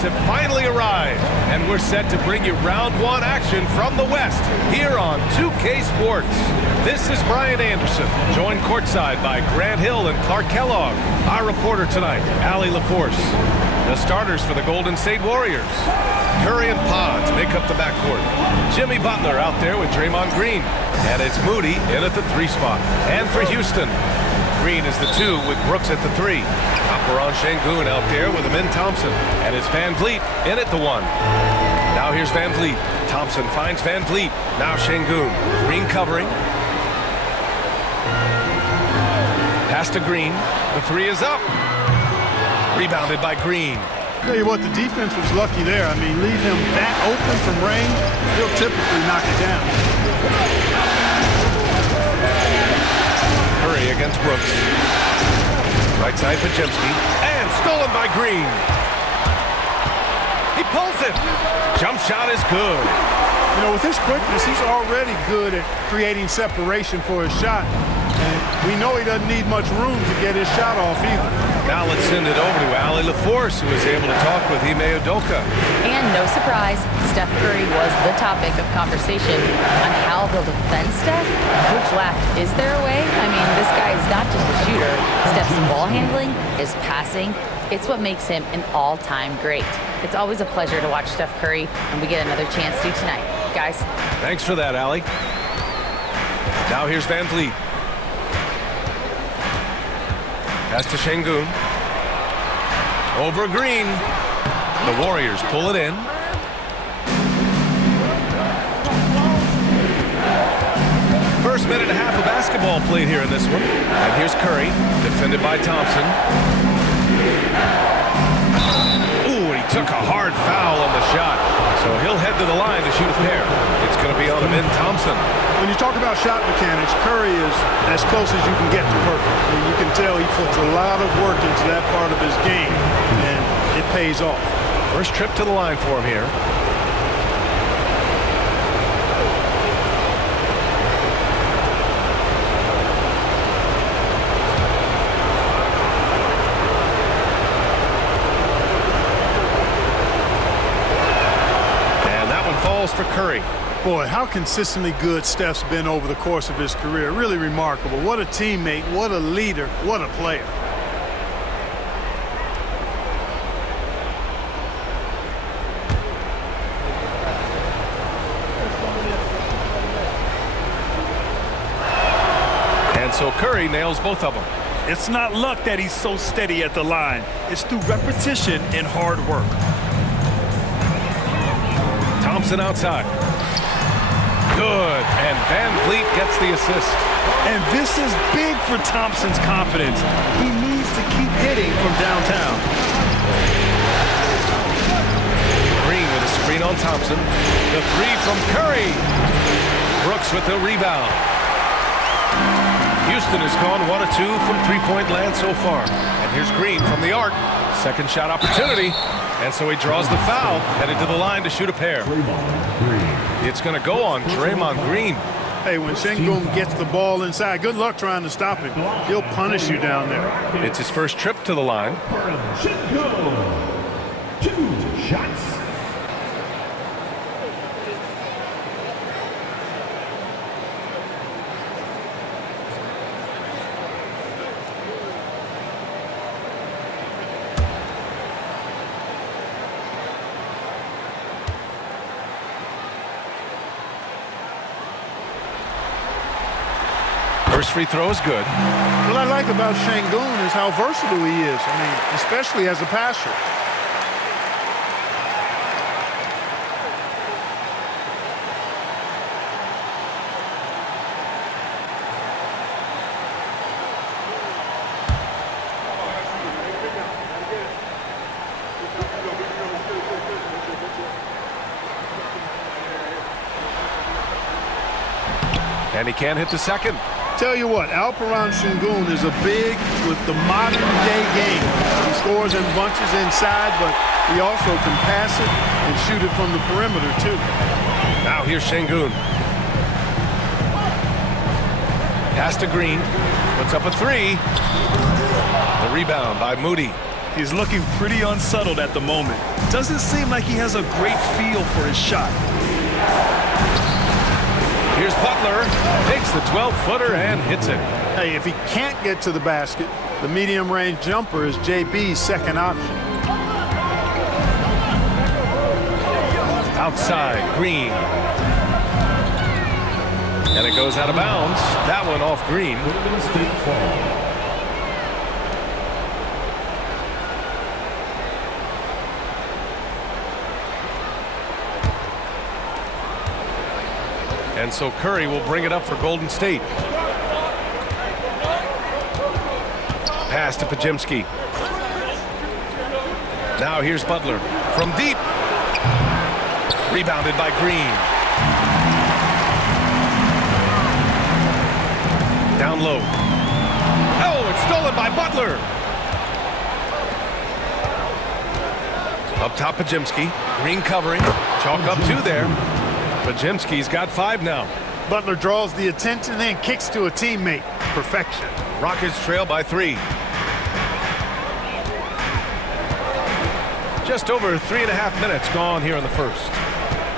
playoffs have finally arrived, and we're set to bring you round one action from the West here on 2K Sports. This is Brian Anderson, joined courtside by Grant Hill and Clark Kellogg. Our reporter tonight, Allie LaForce. The starters for the Golden State Warriors. Curry and Pods make up the backcourt. Jimmy Butler out there with Draymond Green. And it's Moody in at the 3 spot. And for Houston, Green is the 2 with Brooks at the 3. Alperen Sengun out there with Amin Thompson. And it's Van Vliet in at the 1. Now here's Van Vliet. Thompson finds Van Vliet. Now Sengun. Green covering. Pass to Green. The 3 is up. Rebounded by Green. Tell you what, the defense was lucky there. I mean, leave him that open from range, he'll typically knock it down. Curry against Brooks. Right side Podziemski. And stolen by Green. He pulls it. Jump shot is good. You know, with his quickness, he's already good at creating separation for his shot. And we know he doesn't need much room to get his shot off either. Now let's send it over to Allie LaForce, who was able to talk with Ime Udoka. And no surprise, Steph Curry was the topic of conversation on how they'll defend Steph. Coach laughed, is there a way? I mean, this guy is not just a shooter. Steph's ball handling, his passing, it's what makes him an all-time great. It's always a pleasure to watch Steph Curry, and we get another chance to tonight. Guys. Thanks for that, Allie. Now here's Van Vliet. Pass to Sengun. Over Green. The Warriors pull it in. First minute and a half of basketball played here in this one. And here's Curry, defended by Thompson. Ooh, he took a hard foul on the shot. So he'll head to the line to shoot a pair. It's going to be on Amin Thompson. When you talk about shot mechanics, Curry is as close as you can get to perfect. And you can tell he puts a lot of work into that part of his game, and it pays off. First trip to the line for him here. And that one falls for Curry. Boy, how consistently good Steph's been over the course of his career. Really remarkable. What a teammate, what a leader, what a player. And so Curry nails both of them. It's not luck that he's so steady at the line. It's through repetition and hard work. Thompson outside. Good, and Van Vliet gets the assist. And this is big for Thompson's confidence. He needs to keep hitting from downtown. Green with a screen on Thompson. The 3 from Curry. Brooks with the rebound. Houston has gone 1 of 2 from three-point land so far. And here's Green from the arc. Second shot opportunity. And so he draws the foul, headed to the line to shoot a pair. It's going to go on Draymond Green. Hey, when Sengun gets the ball inside, good luck trying to stop him. He'll punish you down there. It's his first trip to the line. 2 shots. First free throw is good. What I like about Sengun is how versatile he is. I mean, especially as a passer. And he can't hit the second. Tell you what, Alperen Sengun is a big with the modern-day game. He scores in bunches inside, but he also can pass it and shoot it from the perimeter, too. Now here's Sengun. Pass to Green. Puts up a 3. The rebound by Moody. He's looking pretty unsettled at the moment. doesn't seem like he has a great feel for his shot. Here's Butler, takes the 12-footer and hits it. Hey, if he can't get to the basket, the medium-range jumper is JB's second option. Outside, Green. And it goes out of bounds. That one off Green. And so Curry will bring it up for Golden State. Pass to Pajemski. Now here's Butler from deep. Rebounded by Green. Down low. Oh, it's stolen by Butler. Up top, Pajemski. Green covering. Chalk up 2 there. Pajemski's got 5 now. Butler draws the attention and kicks to a teammate. Perfection. Rockets trail by 3. Just over 3.5 minutes gone here in the first.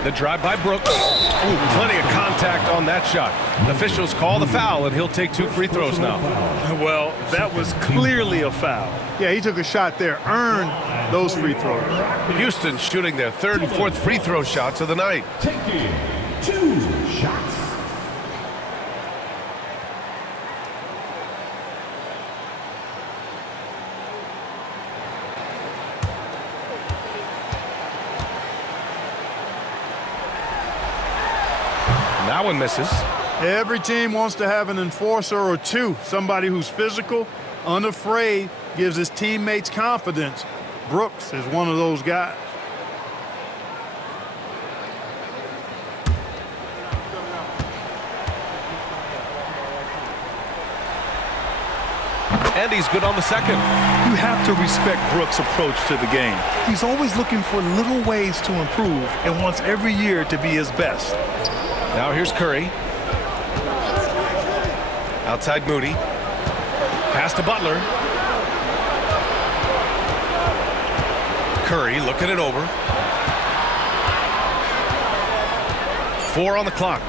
The drive by Brooks. Ooh, plenty of contact on that shot. Officials call the foul, and he'll take 2 free throws now. Well, that was clearly a foul. Yeah, he took a shot there, earned those free throws. Houston shooting their 3rd and 4th free throw shots of the night. Taking 2 shots. That one misses. Every team wants to have an enforcer or 2, somebody who's physical, unafraid, gives his teammates confidence. Brooks is one of those guys. And he's good on the second. You have to respect Brooks' approach to the game. He's always looking for little ways to improve and wants every year to be his best. Now here's Curry. Outside Moody. Pass to Butler. Curry looking it over. 4 on the clock.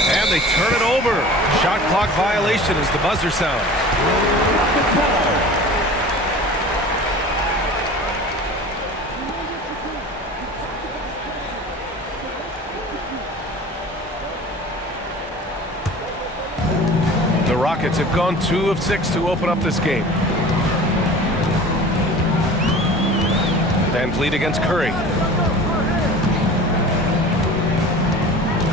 And they turn it over. Shot clock violation as the buzzer sounds. The Rockets have gone 2 of 6 to open up this game. Van Vliet against Curry.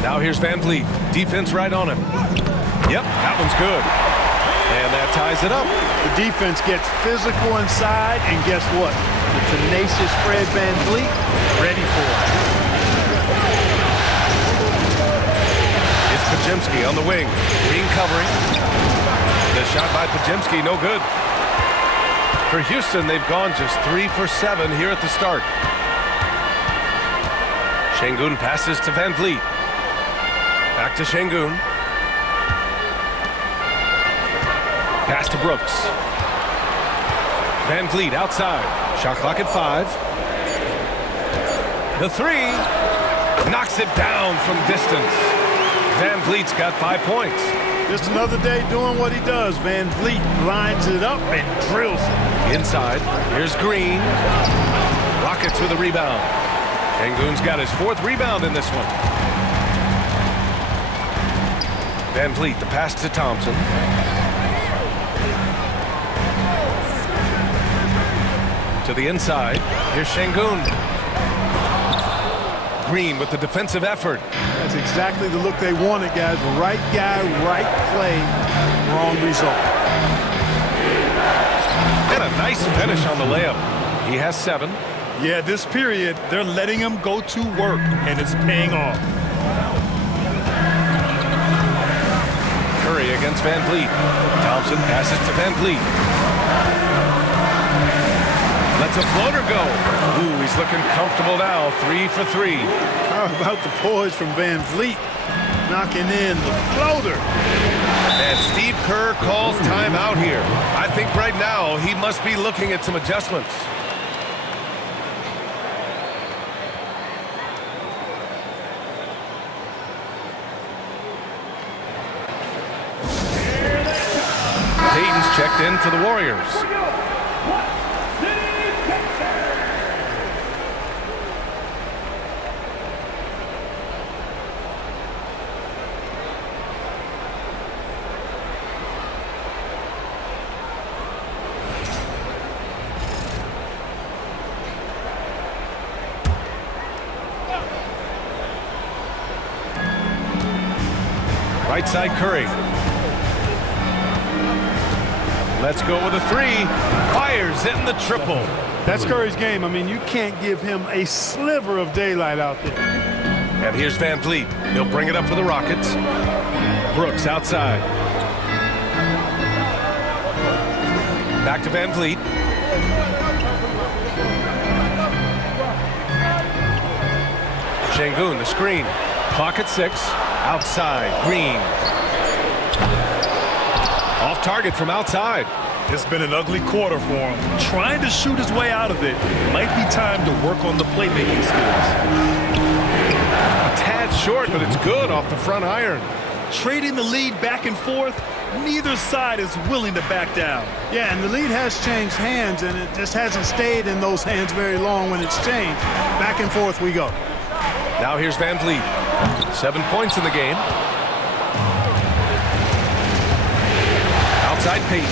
Now here's Van Vliet. Defense right on him. Yep, that one's good. And that ties it up. The defense gets physical inside, and guess what? The tenacious Fred Van Vliet ready for it. It's Pajemski on the wing. Green covering. The shot by Pajemski, no good. For Houston, they've gone just 3 for 7 here at the start. Şengün passes to Van Vliet. Back to Şengün. Pass to Brooks. Van Vliet outside. Shot clock at 5. The 3. Knocks it down from distance. Van Vliet's got 5 points. Just another day doing what he does. Van Vliet lines it up and drills it. Inside, here's Green. Rockets with a rebound. Şengün's got his 4th rebound in this one. Van Vliet, the pass to Thompson. To the inside, here's Şengün. Green with the defensive effort. That's exactly the look they wanted, guys. Right guy, right play, wrong result. And a nice finish on the layup. He has 7. Yeah, this period, they're letting him go to work, and it's paying off. Curry against Van Vliet. Thompson passes to Van Vliet. Lets a floater go. Ooh, he's looking comfortable now. 3 for 3. How about the poise from Van Vliet? knocking in the floater. And Steve Kerr calls timeout here. I think right now he must be looking at some adjustments. Hayden's checked in for the Warriors. Right side Curry. Let's go with a three. Fires in the triple. That's Curry's game. I mean, you can't give him a sliver of daylight out there. And here's Van Vliet. He'll bring it up for the Rockets. Brooks outside. Back to Van Vliet. Şengün, the screen. Clock at 6. Outside, Green. Off target from outside. It's been an ugly quarter for him. Trying to shoot his way out of it. Might be time to work on the playmaking skills. A tad short, but it's good off the front iron. Trading the lead back and forth, neither side is willing to back down. Yeah, and the lead has changed hands, and it just hasn't stayed in those hands very long when it's changed. Back and forth we go. Now here's Van Vliet. 7 points in the game. Outside Payton.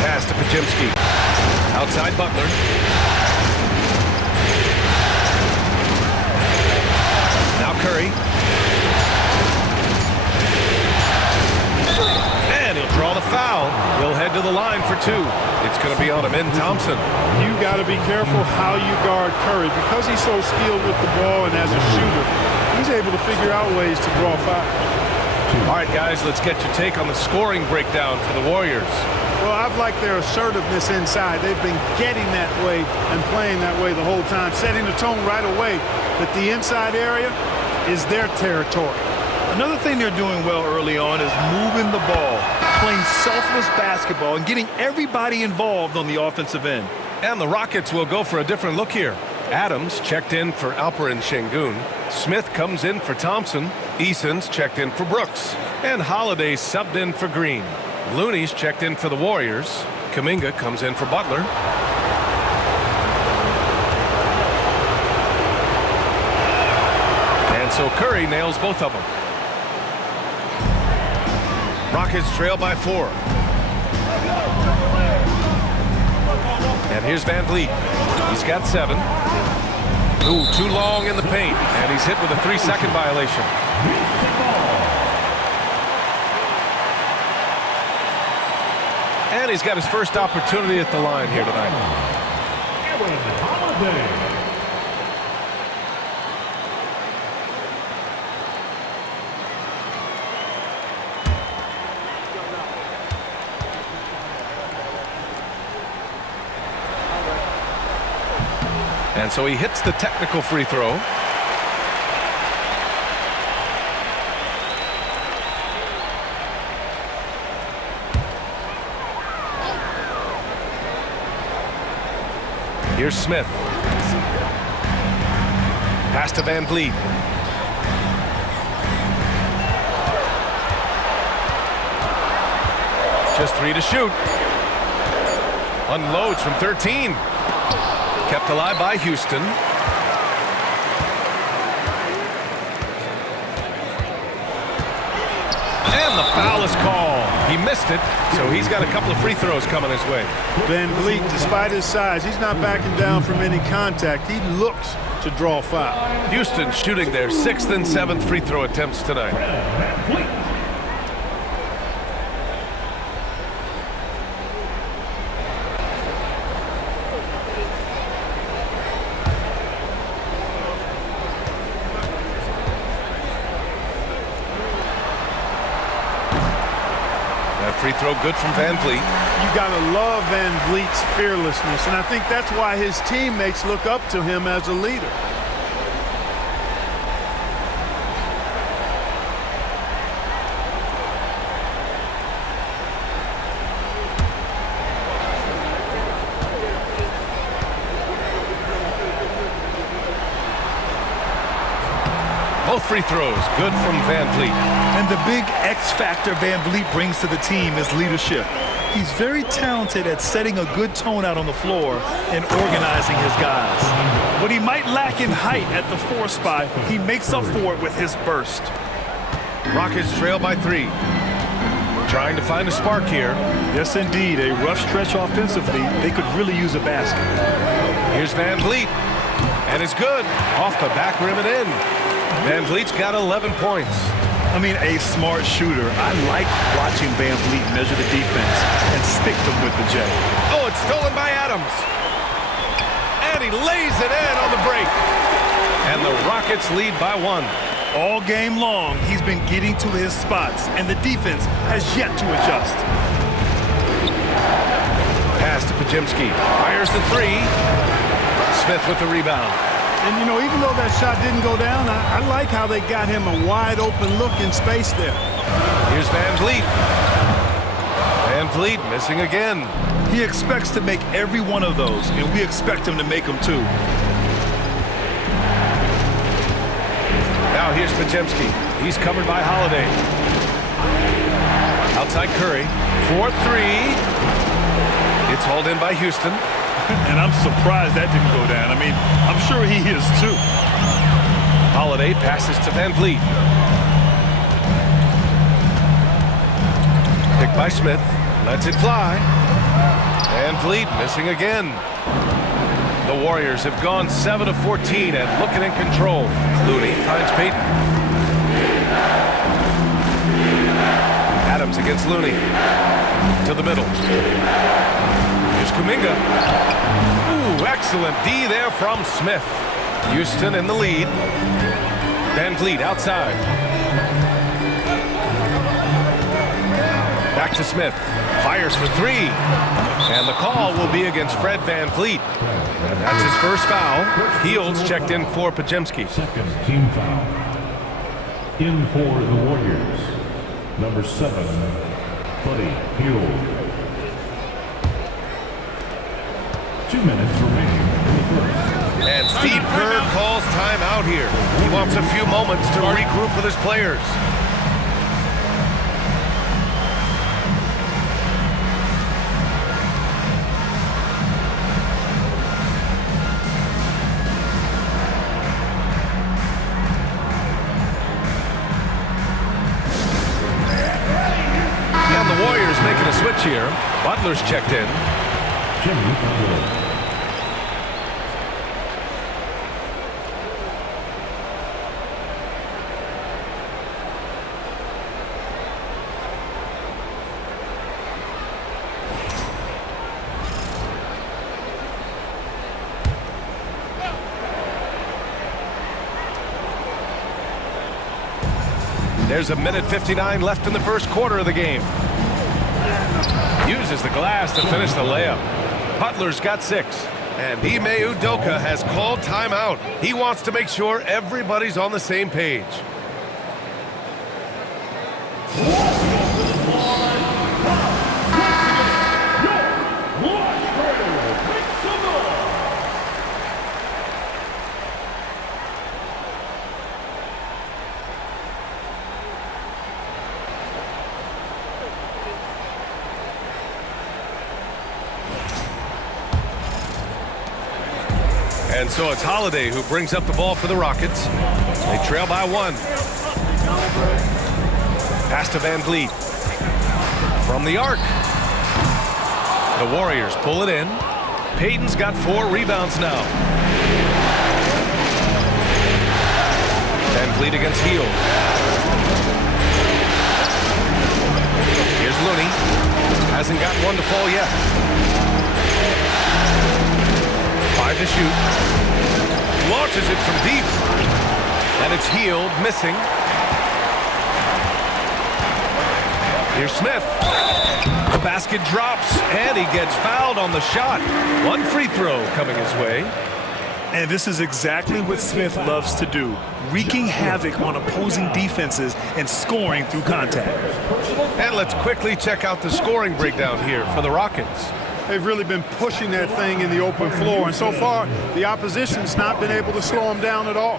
Pass to Podziemski. Outside Butler. Now Curry. And he'll draw the foul. He'll head to the line for 2. It's going to be on Amin Thompson. You got to be careful how you guard Curry. Because he's so skilled with the ball and as a shooter, he's able to figure out ways to draw fouls. All right, guys, let's get your take on the scoring breakdown for the Warriors. Well, I've liked their assertiveness inside. They've been getting that way and playing that way the whole time, setting the tone right away that the inside area is their territory. Another thing they're doing well early on is moving the ball, playing selfless basketball, and getting everybody involved on the offensive end. And the Rockets will go for a different look here. Adams checked in for Alperen Şengün. Smith comes in for Thompson. Eason's checked in for Brooks. And Holiday subbed in for Green. Looney's checked in for the Warriors. Kuminga comes in for Butler. And so Curry nails both of them. Rockets trail by 4. And here's Van Vliet. He's got 7. Ooh, too long in the paint. And he's hit with a 3-second violation. And he's got his first opportunity at the line here tonight. And so he hits the technical free throw. Here's Smith. Pass to Van Vliet. Just 3 to shoot. Unloads from 13. Kept alive by Houston. And the foul is called. He missed it, so he's got a couple of free throws coming his way. Van Vliet, despite his size, he's not backing down from any contact. He looks to draw foul. Houston shooting their 6th and 7th free throw attempts tonight. free throw good from Van Vliet. You got to love Van Vliet's fearlessness, and I think that's why his teammates look up to him as a leader. Both free throws good from Van Vliet. And the big X factor Van Vliet brings to the team is leadership. He's very talented at setting a good tone out on the floor and organizing his guys. What he might lack in height at the 4 spot, he makes up for it with his burst. Rockets trail by 3. Trying to find a spark here. Yes, indeed. A rough stretch offensively. They could really use a basket. Here's Van Vliet. And it's good. Off the back rim and in. Van Vliet's got 11 points. I mean, a smart shooter. I like watching Van Vliet measure the defense and stick them with the J. Oh, it's stolen by Adams. And he lays it in on the break. And the Rockets lead by 1. All game long, he's been getting to his spots, and the defense has yet to adjust. Pass to Podziemski. Fires the 3. Smith with the rebound. And, you know, even though that shot didn't go down, I like how they got him a wide-open look in space there. Here's Van Vliet. Van Vliet missing again. He expects to make every one of those, and we expect him to make them too. Now here's Podziemski. He's covered by Holiday. Outside Curry. 4-3. It's hauled in by Houston. And I'm surprised that didn't go down. I mean, I'm sure he is too. Holiday passes to Van Vliet. Picked by Smith. Lets it fly. Van Vliet missing again. The Warriors have gone 7 of 14 and looking in control. Looney finds Payton. Adams against Looney. To the middle. Here's Kuminga. Ooh, excellent D there from Smith. Houston in the lead. Van Vliet outside. Back to Smith. Fires for 3. And the call will be against Fred Van Vliet. That's his first foul. Heels checked in for Podziemski. Second team foul. In for the Warriors. Number 7, Buddy Hield. 2 minutes remaining in the first. And Steve Kerr calls timeout here. He wants a few moments to regroup with his players. And the Warriors making a switch here. Butler's checked in. Jimmy Butler. There's a minute 59 left in the first quarter of the game. Uses the glass to finish the layup. Butler's got 6. And Ime Udoka has called timeout. He wants to make sure everybody's on the same page. And so it's Holiday who brings up the ball for the Rockets. They trail by 1. Pass to Van Vliet. From the arc. The Warriors pull it in. Payton's got 4 rebounds now. Van Vliet against Hield. Here's Looney. Hasn't got one to fall yet. 5 to shoot. Launches it from deep. And it's Hield missing. Here's Smith. The basket drops, and he gets fouled on the shot. One free throw coming his way. And this is exactly what Smith loves to do, wreaking havoc on opposing defenses and scoring through contact. And let's quickly check out the scoring breakdown here for the Rockets. They've really been pushing that thing in the open floor, and so far, the opposition's not been able to slow them down at all.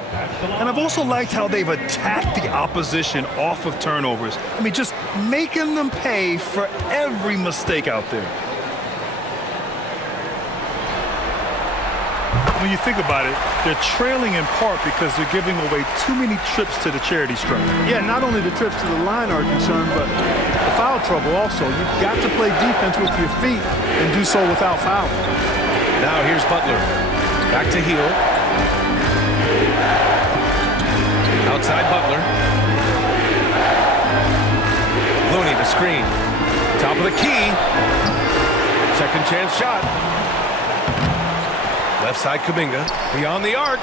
And I've also liked how they've attacked the opposition off of turnovers. I mean, just making them pay for every mistake out there. When you think about it, they're trailing in part because they're giving away too many trips to the charity stripe. Yeah, not only the trips to the line are concerned, but the foul trouble also. You've got to play defense with your feet and do so without fouling. Now here's Butler. Back to Hill. Outside Butler. Looney to screen. Top of the key. Second chance shot. Left side Kuminga. Beyond the arc.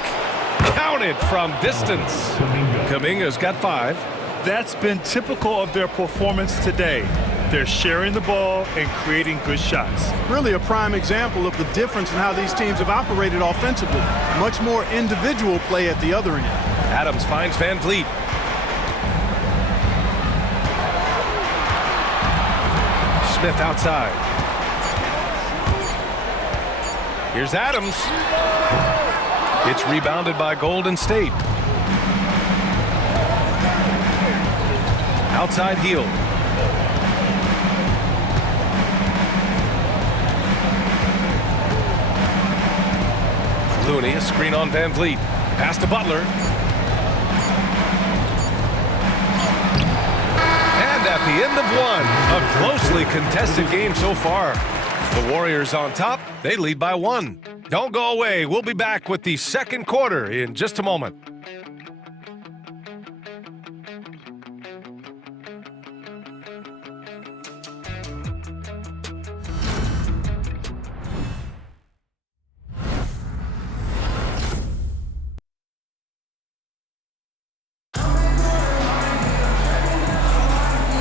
Counted from distance. Kuminga's got 5. That's been typical of their performance today. They're sharing the ball and creating good shots. Really a prime example of the difference in how these teams have operated offensively. Much more individual play at the other end. Adams finds Van Vliet. Smith outside. Here's Adams. It's rebounded by Golden State. Outside Hill. Looney, a screen on Van Vliet. Pass to Butler. And at the end of one, a closely contested game so far. The Warriors on top. They lead by 1. Don't go away. We'll be back with the second quarter in just a moment.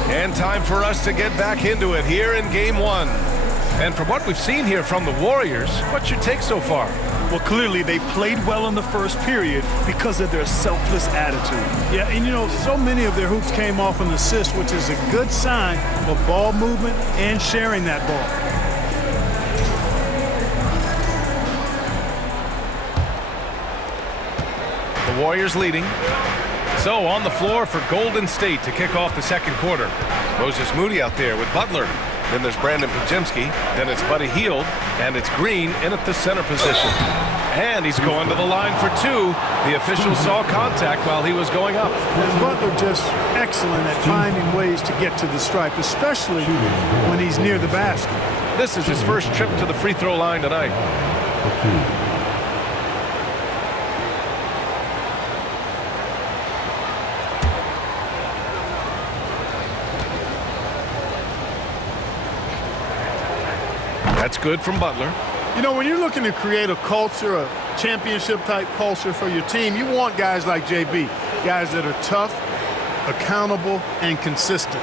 And time for us to get back into it here in Game 1. And from what we've seen here from the Warriors, what's your take so far? Well, clearly they played well in the first period because of their selfless attitude. Yeah, and you know, so many of their hoops came off an assist, which is a good sign of ball movement and sharing that ball. The Warriors leading. So on the floor for Golden State to kick off the second quarter. Moses Moody out there with Butler. Then there's Brandon Podziemski. Then it's Buddy Hield. And it's Green in at the center position. And he's going to the line for 2. The official saw contact while he was going up. Butler just excellent at finding ways to get to the stripe, especially when he's near the basket. This is his first trip to the free throw line tonight. That's good from Butler. You know, when you're looking to create a culture, a championship-type culture for your team, you want guys like JB, guys that are tough, accountable, and consistent.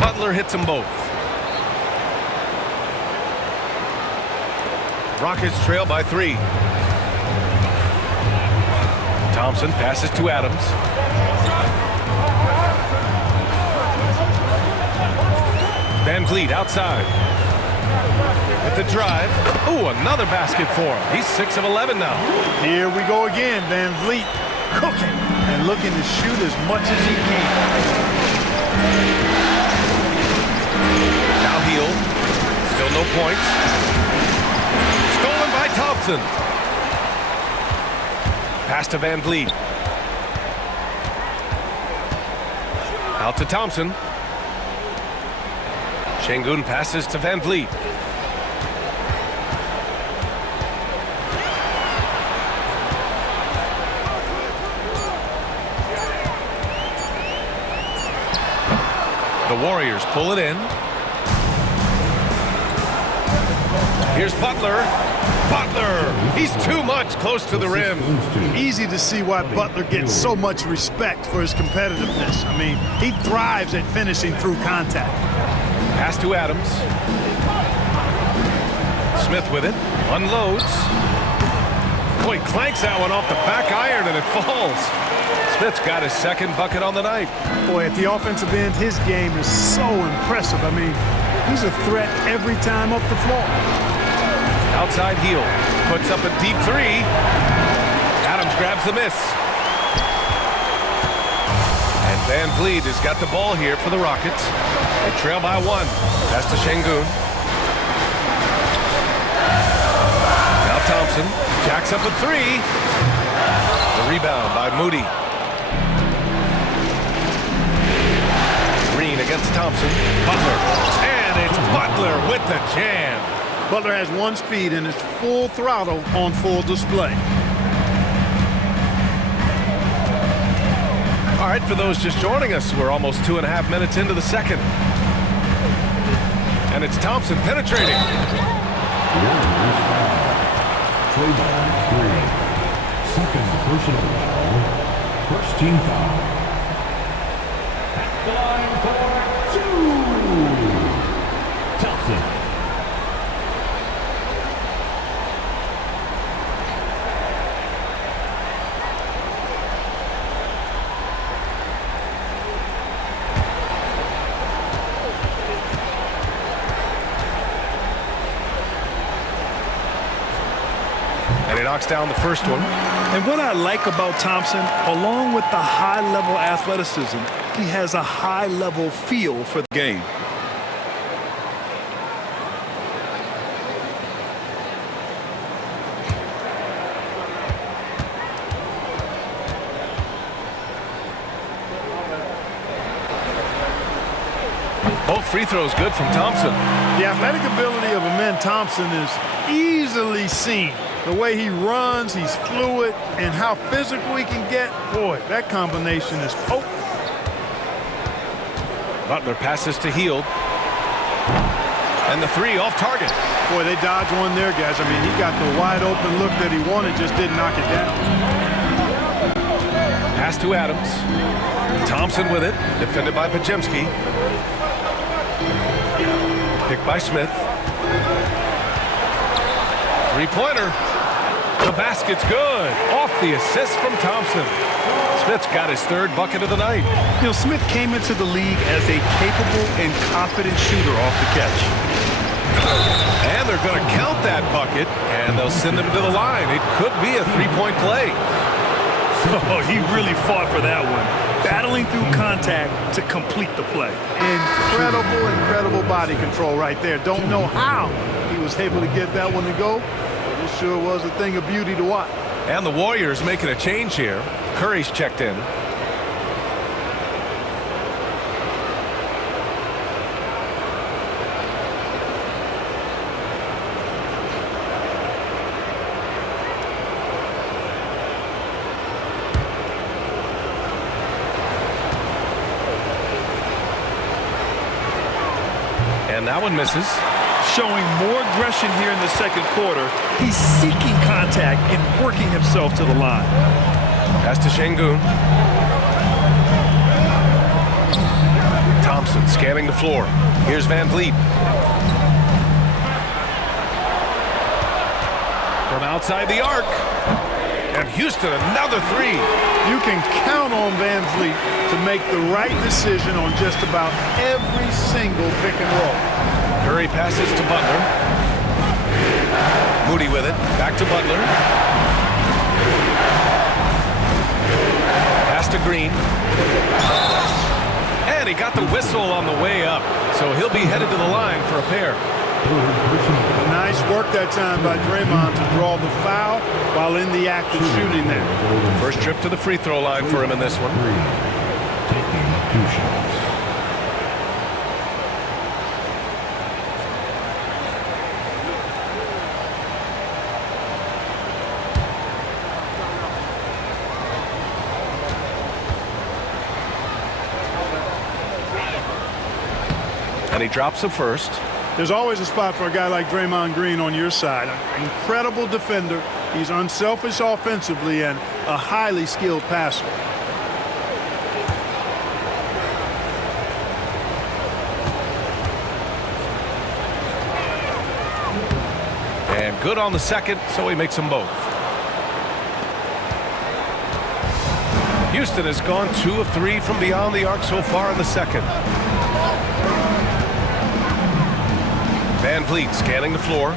Butler hits them both. Rockets trail by 3. Thompson passes to Adams. Van Vliet outside. With the drive. Ooh, another basket for him. He's 6 of 11 now. Here we go again. Van Vliet cooking and looking to shoot as much as he can. Now Hield. Still no points. Stolen by Thompson. Pass to Van Vliet. Out to Thompson. Şengün passes to Van Vliet. The Warriors pull it in. Here's Butler. Butler, he's too much close to the rim. Easy to see why Butler gets so much respect for his competitiveness. I mean, he thrives at finishing through contact. Pass to Adams. Smith with it, unloads. Boy, clanks that one off the back iron and it falls. Smith's got his second bucket on the night. Boy, at the offensive end, his game is so impressive. I mean, he's a threat every time up the floor. Outside heel, puts up a deep three. Adams grabs the miss. And Van Vliet has got the ball here for the Rockets. They trail by 1. Pass to Şengün. Now Thompson jacks up a 3. The rebound by Moody. Green against Thompson. Butler. And it's Butler with the jam. Butler has 1 speed and is full throttle on full display. All right, for those just joining us, we're almost 2.5 minutes into the second. And it's Thompson penetrating. Play ball 3. Second personal foul. First team foul. At the line for 2. Thompson. And he knocks down the first one. And what I like about Thompson, along with the high-level athleticism, he has a high-level feel for the game. Both free throws good from Thompson. The athletic ability of Amen Thompson is easily seen. The way he runs, he's fluid, and how physical he can get. Boy, that combination is potent. Butler passes to Hield. And the 3 off target. Boy, they dodged one there, guys. I mean, he got the wide open look that he wanted, just didn't knock it down. Pass to Adams. Thompson with it, defended by Podziemski. Picked by Smith. Three-pointer. The basket's good. Off the assist from Thompson. Smith's got his 3rd bucket of the night. You know, Smith came into the league as a capable and confident shooter off the catch. And they're going to count that bucket, and they'll send him to the line. It could be a 3-point play. Oh, he really fought for that one. Battling through contact to complete the play. Incredible body control right there. Don't know how he was able to get that one to go. But it sure was a thing of beauty to watch. And the Warriors making a change here. Curry's checked in. And that one misses. Showing more aggression here in the second quarter. He's seeking contact and working himself to the line. Pass to Şengün. Thompson scanning the floor. Here's Van Vliet. From outside the arc. And Houston, another 3. You can count on Van Vliet to make the right decision on just about every single pick and roll. Curry passes to Butler. Moody with it. Back to Butler. Pass to Green. And he got the whistle on the way up. So he'll be headed to the line for a pair. Nice work that time by Draymond to draw the foul while in the act of shooting there. First trip to the free throw line for him in this one. Taking 2 shots. And he drops the first. There's always a spot for a guy like Draymond Green on your side. An incredible defender. He's unselfish offensively and a highly skilled passer. And good on the second, so he makes them both. Houston has gone 2 of 3 from beyond the arc so far in the second. Van Vliet scanning the floor.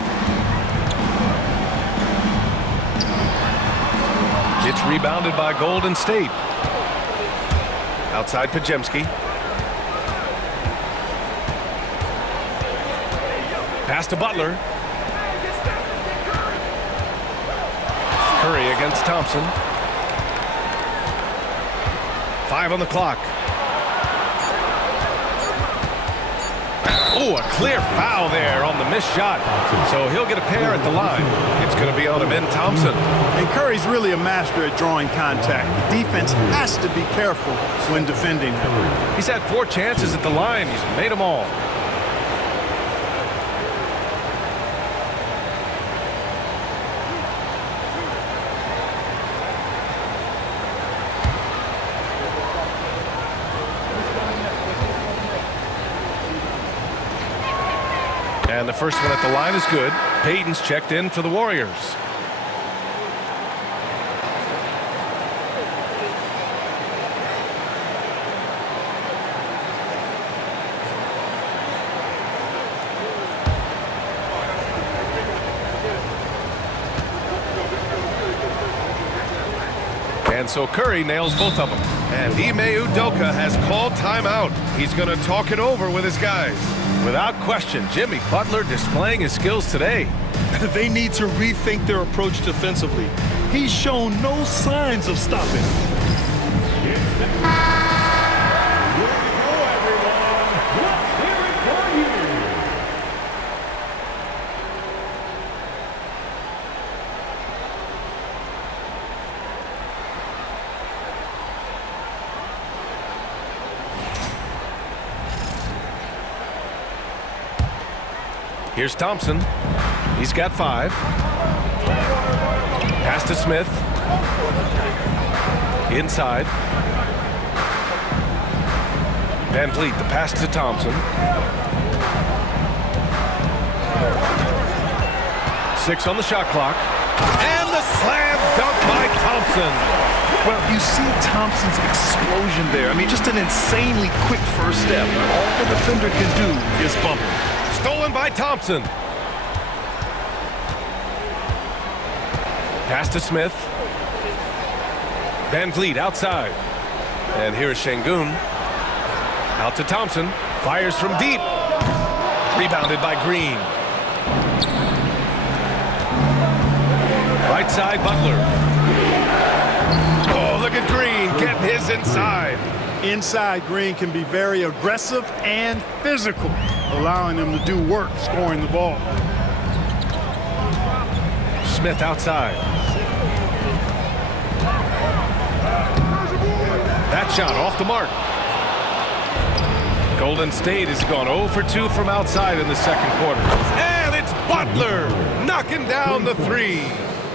It's rebounded by Golden State. Outside Pajemski. Pass to Butler. Curry against Thompson. 5 on the clock. Oh, a clear foul there on the missed shot. So he'll get a pair at the line. It's going to be on to Ben Thompson. And Curry's really a master at drawing contact. The defense has to be careful when defending him. He's had 4 chances at the line. He's made them all. And the first one at the line is good. Payton's checked in for the Warriors. And so Curry nails both of them. And Ime Udoka has called timeout. He's going to talk it over with his guys. Without question, Jimmy Butler displaying his skills today. They need to rethink their approach defensively. He's shown no signs of stopping. Here's Thompson. He's got 5. Pass to Smith. Inside. Van Vliet, the pass to Thompson. 6 on the shot clock. And the slam dunk by Thompson. Well, you see Thompson's explosion there. I mean, just an insanely quick first step. All the defender can do is bump him. Stolen by Thompson. Pass to Smith. Van Vliet outside. And here is Şengün. Out to Thompson. Fires from deep. Rebounded by Green. Right side, Butler. Oh, look at Green getting his inside. Inside, Green can be very aggressive and physical, allowing them to do work scoring the ball. Smith outside. That shot off the mark. Golden State has gone 0 for 2 from outside in the second quarter. And it's Butler knocking down the 3.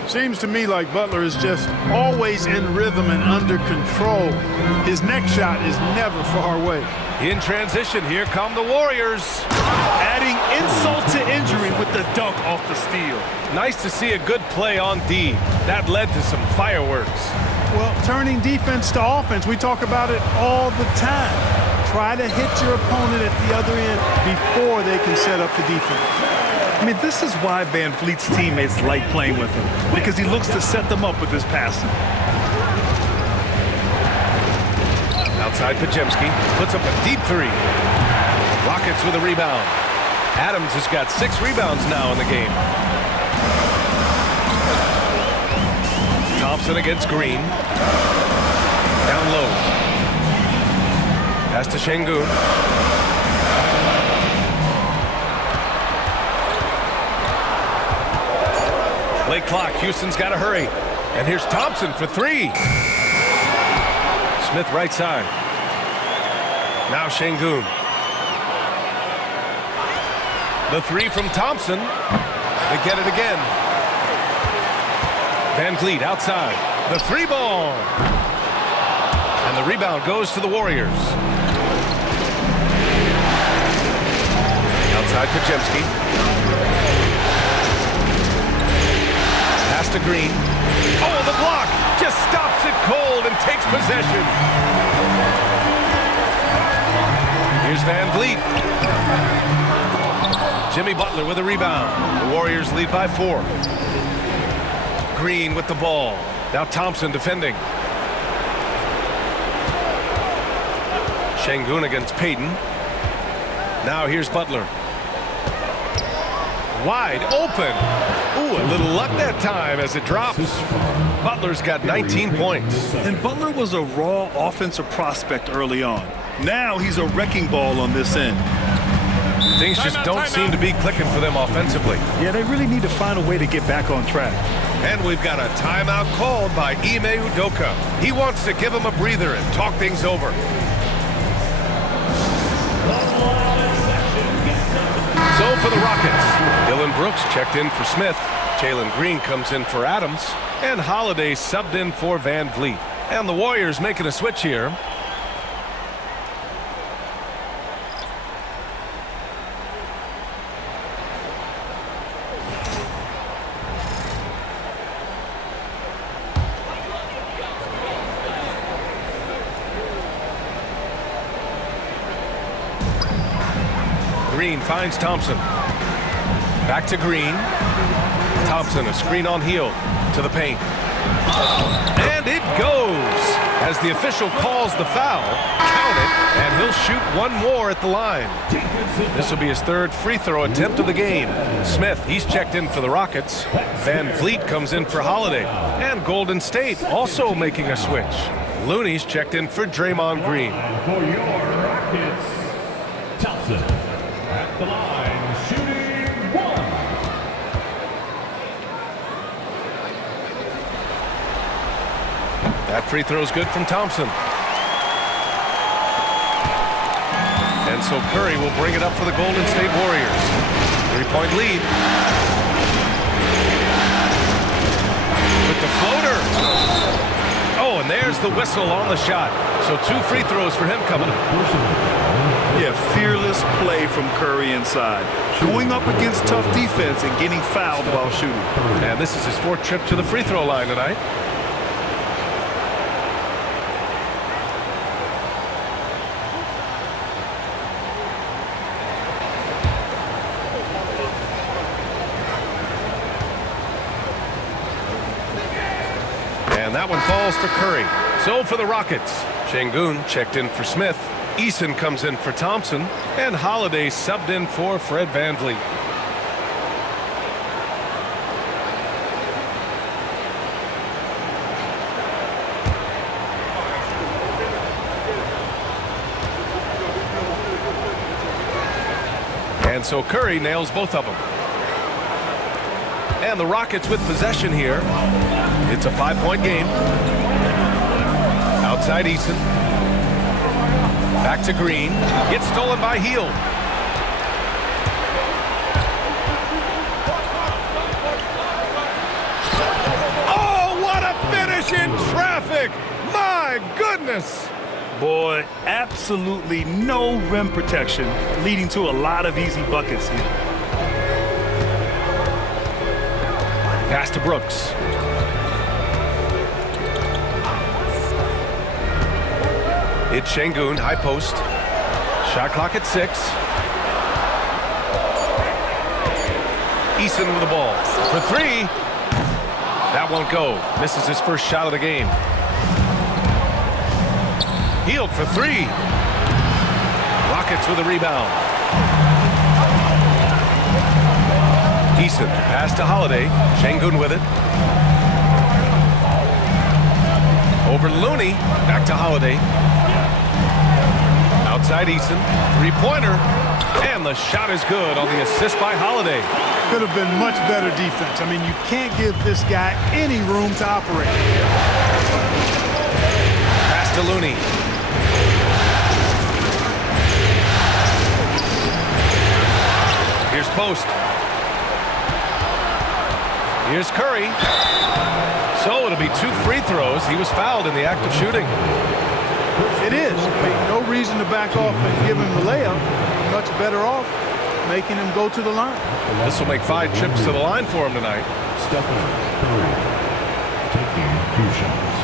Seems to me like Butler is just always in rhythm and under control. His next shot is never far away. In transition, here come the Warriors. Adding insult to injury with the dunk off the steal. Nice to see a good play on D. That led to some fireworks. Well, turning defense to offense, we talk about it all the time. Try to hit your opponent at the other end before they can set up the defense. I mean, this is why Van Vliet's teammates like playing with him, because he looks to set them up with his passing. Outside Pajemski puts up a deep 3. Rockets with a rebound. Adams has got 6 rebounds now in the game. Thompson against Green. Down low. Pass to Şengün. Late clock. Houston's got to hurry. And here's Thompson for 3. Smith right side. Now Şengün. The three from Thompson. They get it again. Van Vliet outside. The three ball. And the rebound goes to the Warriors. Outside Podziemski. Pass to Green. Oh, the block. Just stops it cold and takes possession. Here's Van Vliet. Jimmy Butler with a rebound. The Warriors lead by 4. Green with the ball. Now Thompson defending. Şengün against Payton. Now here's Butler. Wide open. Ooh, a little luck that time as it drops. Butler's got 19 points. And Butler was a raw offensive prospect early on. Now he's a wrecking ball on this end. Things just don't seem to be clicking for them offensively. Yeah, they really need to find a way to get back on track. And we've got a timeout called by Ime Udoka. He wants to give him a breather and talk things over. So for the Rockets, Dylan Brooks checked in for Smith. Jalen Green comes in for Adams. And Holiday subbed in for Van Vliet. And the Warriors making a switch here. Green finds Thompson. Back to Green. Thompson, a screen on Hield to the paint. And it goes. As the official calls the foul, count it, and he'll shoot one more at the line. This will be his 3rd free throw attempt of the game. Smith, he's checked in for the Rockets. Van Vliet comes in for Holiday. And Golden State also making a switch. Looney's checked in for Draymond Green. For your Rockets, Thompson. At the line, shooting 1. That free throw is good from Thompson. And so Curry will bring it up for the Golden State Warriors. 3-point lead. With the floater. Oh, and there's the whistle on the shot. So 2 free throws for him coming up. Yeah, fearless play from Curry inside. Going up against tough defense and getting fouled while shooting. And this is his 4th trip to the free throw line tonight. And that one falls to Curry. So for the Rockets, Şengün checked in for Smith. Eason comes in for Thompson, and Holiday subbed in for Fred VanVleet. And so Curry nails both of them. And the Rockets with possession here. It's a 5-point game. Outside Eason. Back to Green. Gets stolen by Hield. Oh, what a finish in traffic! My goodness! Boy, absolutely no rim protection, leading to a lot of easy buckets here. Pass to Brooks. It's Şengün, high post. Shot clock at 6. Eason with the ball for 3. That won't go. Misses his first shot of the game. Hield for 3. Rockets with a rebound. Eason, pass to Holiday. Şengün with it. Over Looney, back to Holiday. Outside Eason, 3-pointer, and the shot is good on the assist by Holiday. Could have been much better defense. I mean, you can't give this guy any room to operate. Pass to Looney. Here's Post. post. Here's Curry. So it'll be 2 free throws. He was fouled in the act of shooting. It is. No reason to back off and give him the layup. Much better off making him go to the line. This will make 5 trips to the line for him tonight. Stephen Curry taking 2 shots.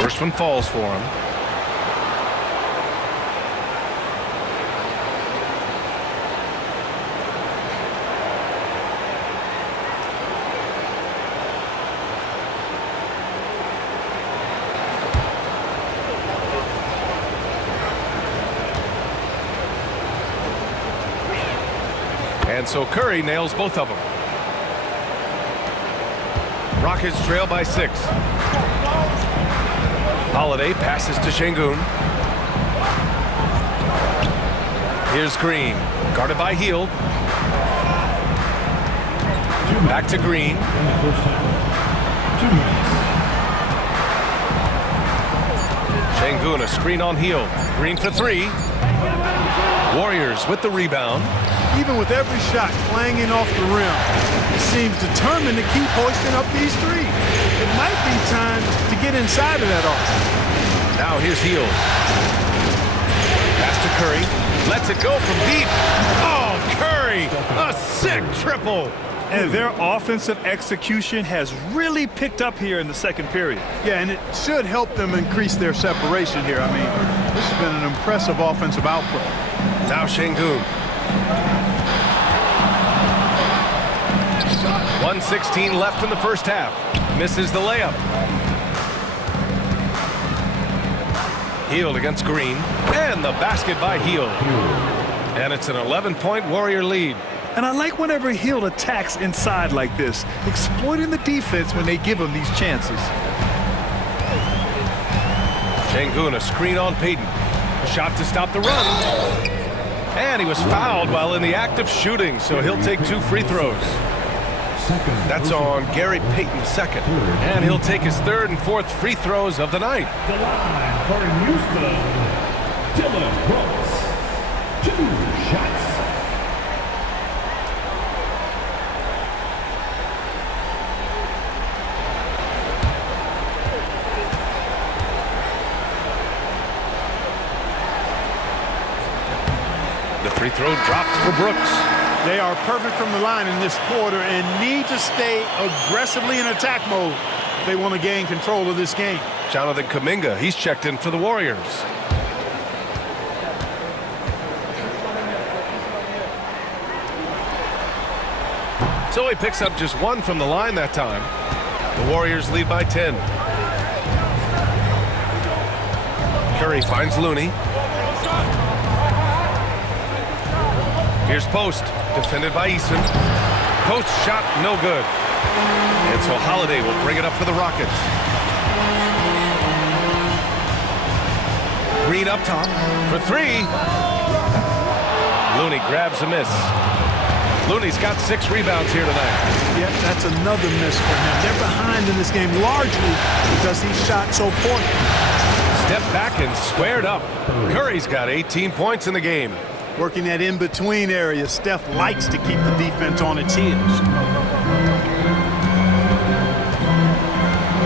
First one falls for him. And so Curry nails both of them. Rockets trail by 6. Holiday passes to Şengün. Here's Green, guarded by Hield. Back to Green. In the first half. 2 minutes. Şengün, a screen on Hield. Green for 3. Warriors with the rebound. Even with every shot clanging off the rim, he seems determined to keep hoisting up these threes. It might be time to get inside of that offense. Now here's Hield. Pass to Curry. Lets it go from deep. Oh, Curry! A sick triple. And their offensive execution has really picked up here in the second period. Yeah, and it should help them increase their separation here. I mean, this has been an impressive offensive output. Now Şengün. 1:16 left in the first half. Misses the layup. Hield against Green. And the basket by Hield. And it's an 11-point Warrior lead. And I like whenever Hield attacks inside like this, exploiting the defense when they give him these chances. Şengün, a screen on Payton. Shot to stop the run. And he was fouled while in the act of shooting, so he'll take 2 free throws. That's on Gary Payton's second. And he'll take his 3rd and 4th free throws of the night. The line for Houston, Dylan Brooks. 2 shots. The free throw dropped for Brooks. They are perfect from the line in this quarter and need to stay aggressively in attack mode if they want to gain control of this game. Jonathan Kuminga, he's checked in for the Warriors. So he picks up just 1 from the line that time. The Warriors lead by 10. Curry finds Looney. Here's Post, defended by Eason. Post shot, no good. And so Holiday will bring it up for the Rockets. Green up top for 3. Looney grabs a miss. Looney's got 6 rebounds here tonight. Yep, that's another miss for him. They're behind in this game largely because he shot so poorly. Step back and squared up. Curry's got 18 points in the game. Working that in-between area, Steph likes to keep the defense on its heels.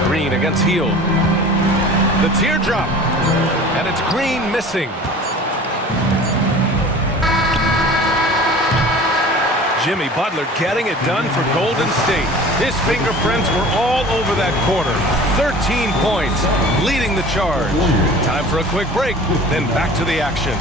Green against Hield. The teardrop. And it's Green missing. Jimmy Butler getting it done for Golden State. His fingerprints were all over that quarter. 13 points, leading the charge. Time for a quick break, then back to the action.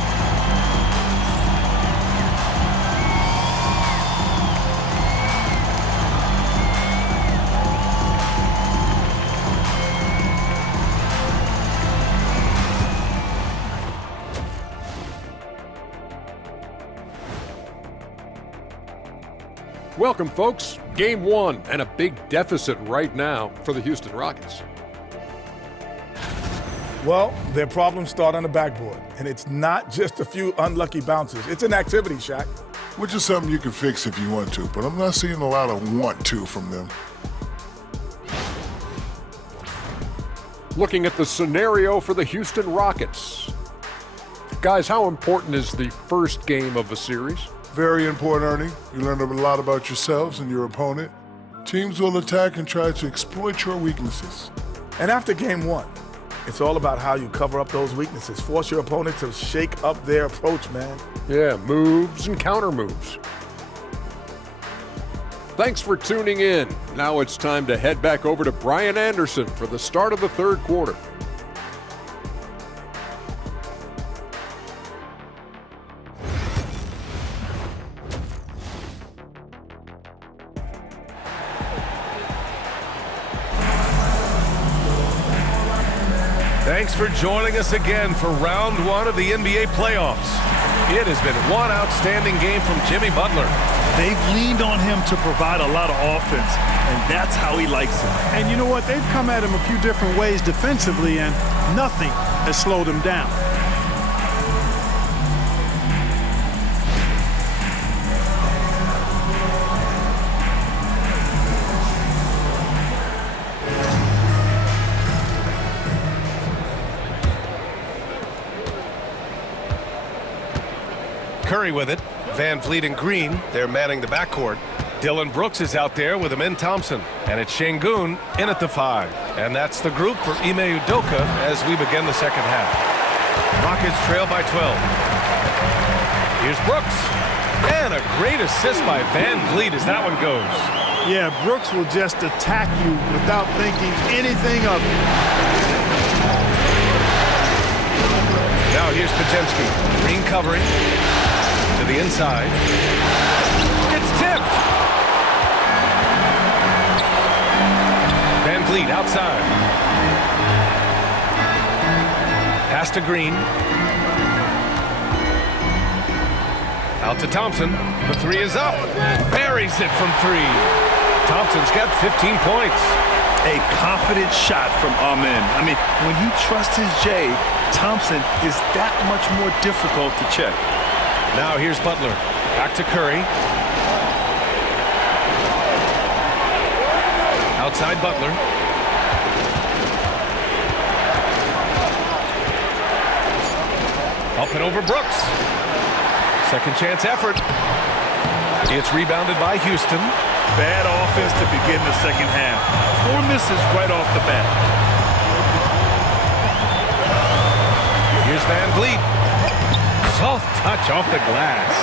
Welcome, folks. Game 1 and a big deficit right now for the Houston Rockets. Well, their problems start on the backboard, and it's not just a few unlucky bounces. It's an activity, Shaq. Which is something you can fix if you want to, but I'm not seeing a lot of want to from them. Looking at the scenario for the Houston Rockets. Guys, how important is the first game of a series? Very important, Ernie. You learn a lot about yourselves and your opponent. Teams will attack and try to exploit your weaknesses. And after game one, it's all about how you cover up those weaknesses. Force your opponent to shake up their approach, man. Yeah, moves and counter moves. Thanks for tuning in. Now it's time to head back over to Brian Anderson for the start of the third quarter. Thanks for joining us again for round one of the NBA playoffs. It has been one outstanding game from Jimmy Butler. They've leaned on him to provide a lot of offense, and that's how he likes it. And you know what? They've come at him a few different ways defensively, and nothing has slowed him down. Curry with it. Van Vliet and Green, they're manning the backcourt. Dillon Brooks is out there with Amin Thompson. And it's Şengün in at the 5. And that's the group for Ime Udoka as we begin the second half. Rockets trail by 12. Here's Brooks. And a great assist by Van Vliet as that one goes. Yeah, Brooks will just attack you without thinking anything of it. Now here's Podziemski. Green covering. To the inside. It's tipped. Van Vliet outside. Pass to Green. Out to Thompson. The 3 is up. Buries it from 3. Thompson's got 15 points. A confident shot from Amin. I mean, when you trust his J, Thompson is that much more difficult to check. Now here's Butler. Back to Curry. Outside Butler. Up and over Brooks. Second chance effort. It's rebounded by Houston. Bad offense to begin the second half. 4 misses right off the bat. Here's Van Vliet. Soft touch off the glass.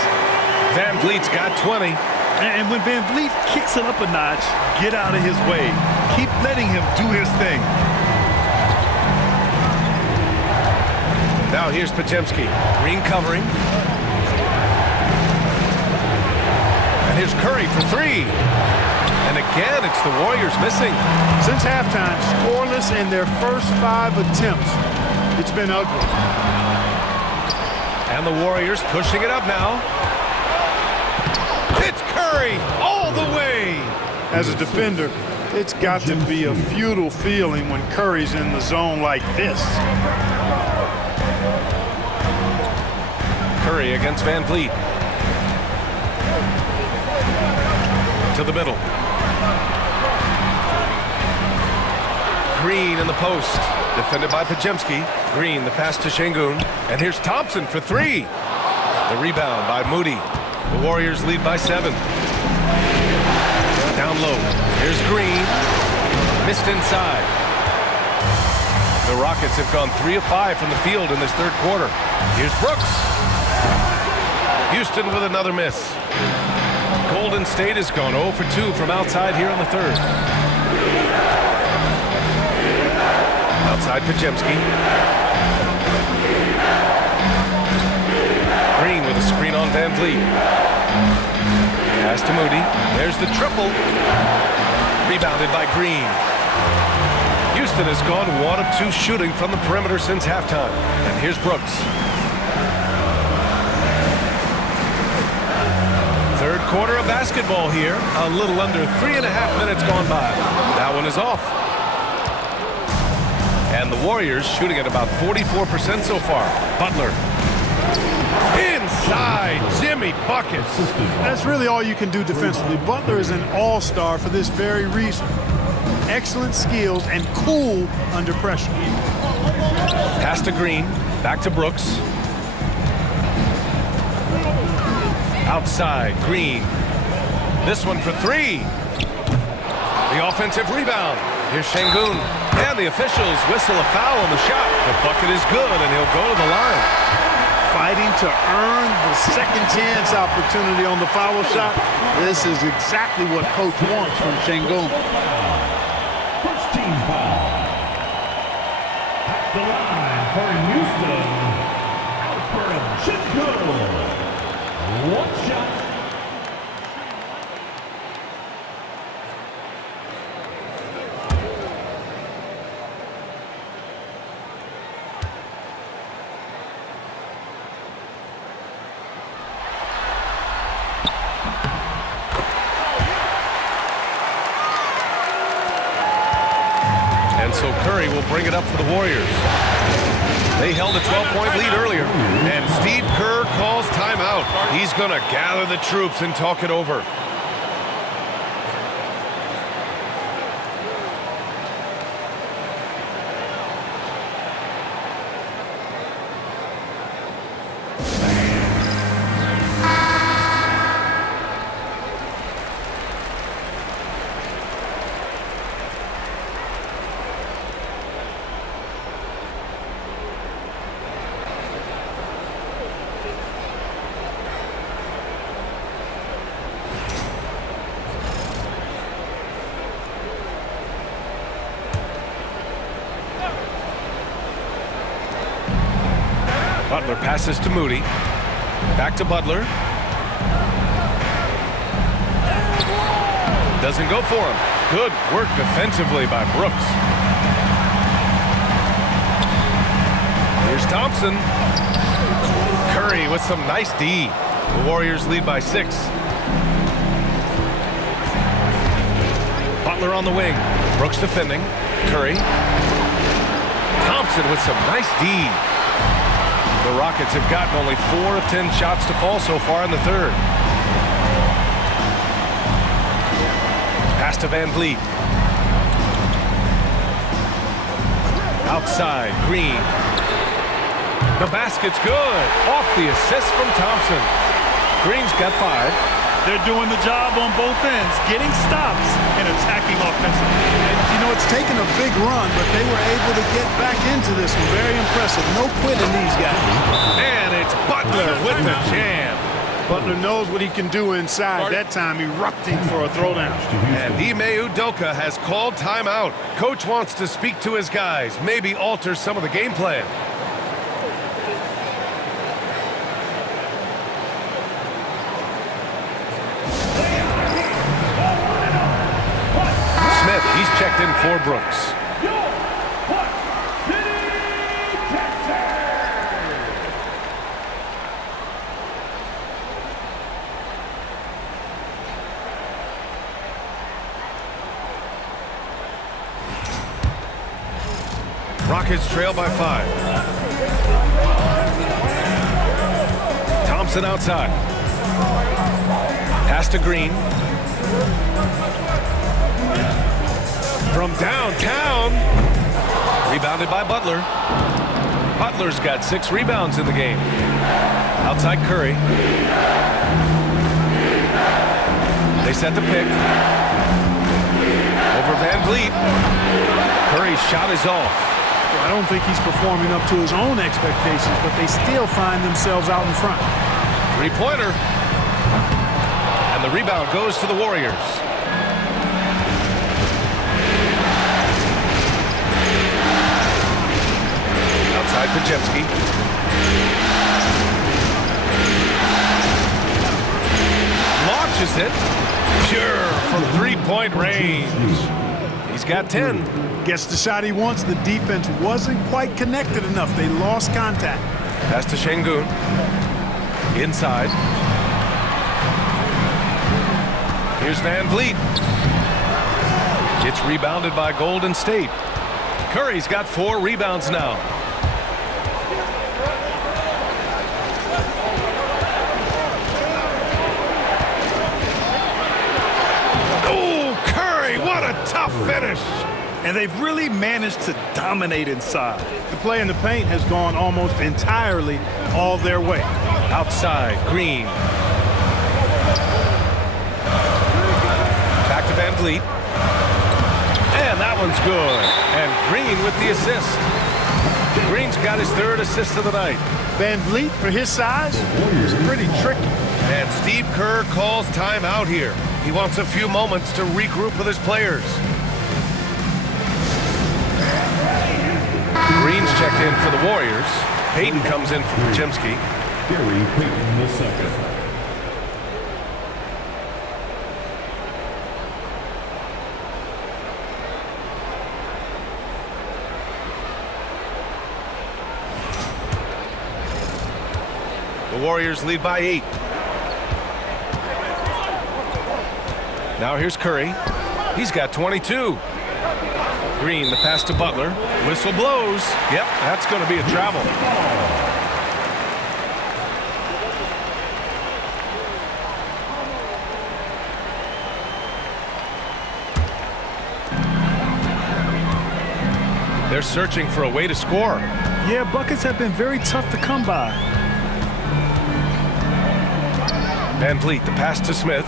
Van Vliet's got 20. And when Van Vliet kicks it up a notch, get out of his way. Keep letting him do his thing. Now here's Podziemski. Green covering. And here's Curry for 3. And again, it's the Warriors missing. Since halftime, scoreless in their first 5 attempts. It's been ugly. And the Warriors pushing it up now. It's Curry all the way. As a defender, it's got to be a futile feeling when Curry's in the zone like this. Curry against Van Vliet. To the middle. Green in the post. Defended by Podziemski. Green, the pass to Şengün. And here's Thompson for 3. The rebound by Moody. The Warriors lead by 7. Down low. Here's Green. Missed inside. The Rockets have gone 3 of 5 from the field in this third quarter. Here's Brooks. Houston with another miss. Golden State has gone 0 for 2 from outside here in the third. Outside Podziemski. Green with a screen on Van Vliet. Pass to Moody. There's the triple. Rebounded by Green. Houston has gone 1 of 2 shooting from the perimeter since halftime. And here's Brooks. Third quarter of basketball here. A little under 3.5 minutes gone by. That one is off. And the Warriors shooting at about 44% so far. Butler. Inside, Jimmy buckets. That's really all you can do defensively. Butler is an all-star for this very reason. Excellent skills and cool under pressure. Pass to Green, back to Brooks. Outside, Green. This one for three. The offensive rebound. Here's Şengün. And the officials whistle a foul on the shot. The bucket is good, and he'll go to the line. Fighting to earn the second chance opportunity on the foul shot. This is exactly what coach wants from Şengün. First team foul. At the line for Houston, Alperen Şengün. One shot. And so Curry will bring it up for the Warriors. They held a 12-point lead earlier, and Steve Kerr calls timeout. He's going to gather the troops and talk it over. Butler passes to Moody. Back to Butler. Doesn't go for him. Good work defensively by Brooks. Here's Thompson. Curry with some nice D. The Warriors lead by 6. Butler on the wing. Brooks defending. Curry. Thompson with some nice D. The Rockets have gotten only 4 of 10 shots to fall so far in the third. Pass to Van Vliet. Outside, Green. The basket's good. Off the assist from Thompson. Green's got 5. They're doing the job on both ends, getting stops and attacking offensively. You know, it's taken a big run, but they were able to get back into this one. Very impressive. No quitting these guys. And it's Butler with the jam. Butler knows what he can do inside. That time, erupting for a throwdown. And Ime Udoka has called timeout. Coach wants to speak to his guys, maybe alter some of the game plan. Smith, he's checked in for Brooks. Rockets trail by 5. Thompson outside. Pass to Green. From downtown. Rebounded by Butler. Butler's got 6 rebounds in the game. Outside Curry. They set the pick. Over Van Vliet. Curry's shot is off. I don't think he's performing up to his own expectations, but they still find themselves out in front. 3-pointer. And the rebound goes to the Warriors. Outside Podziemski. Launches it. Pure from 3-point range. He's got 10. Gets the shot he wants. The defense wasn't quite connected enough. They lost contact. Pass to Şengün. Inside. Here's Van Vliet. It's rebounded by Golden State. Curry's got 4 rebounds now. Oh, Curry, what a tough finish. And they've really managed to dominate inside. The play in the paint has gone almost entirely all their way. Outside, Green. Back to Van Vliet. And that one's good. And Green with the assist. Green's got his 3rd assist of the night. Van Vliet, for his size, is pretty tricky. And Steve Kerr calls timeout here. He wants a few moments to regroup with his players. Green's checked in for the Warriors. Payton comes in for Podziemski. Gary Payton II. The Warriors lead by 8. Now here's Curry. He's got 22. Green, the pass to Butler. Whistle blows. Yep, that's going to be a travel. They're searching for a way to score. Yeah, buckets have been very tough to come by. Van Vliet, the pass to Smith.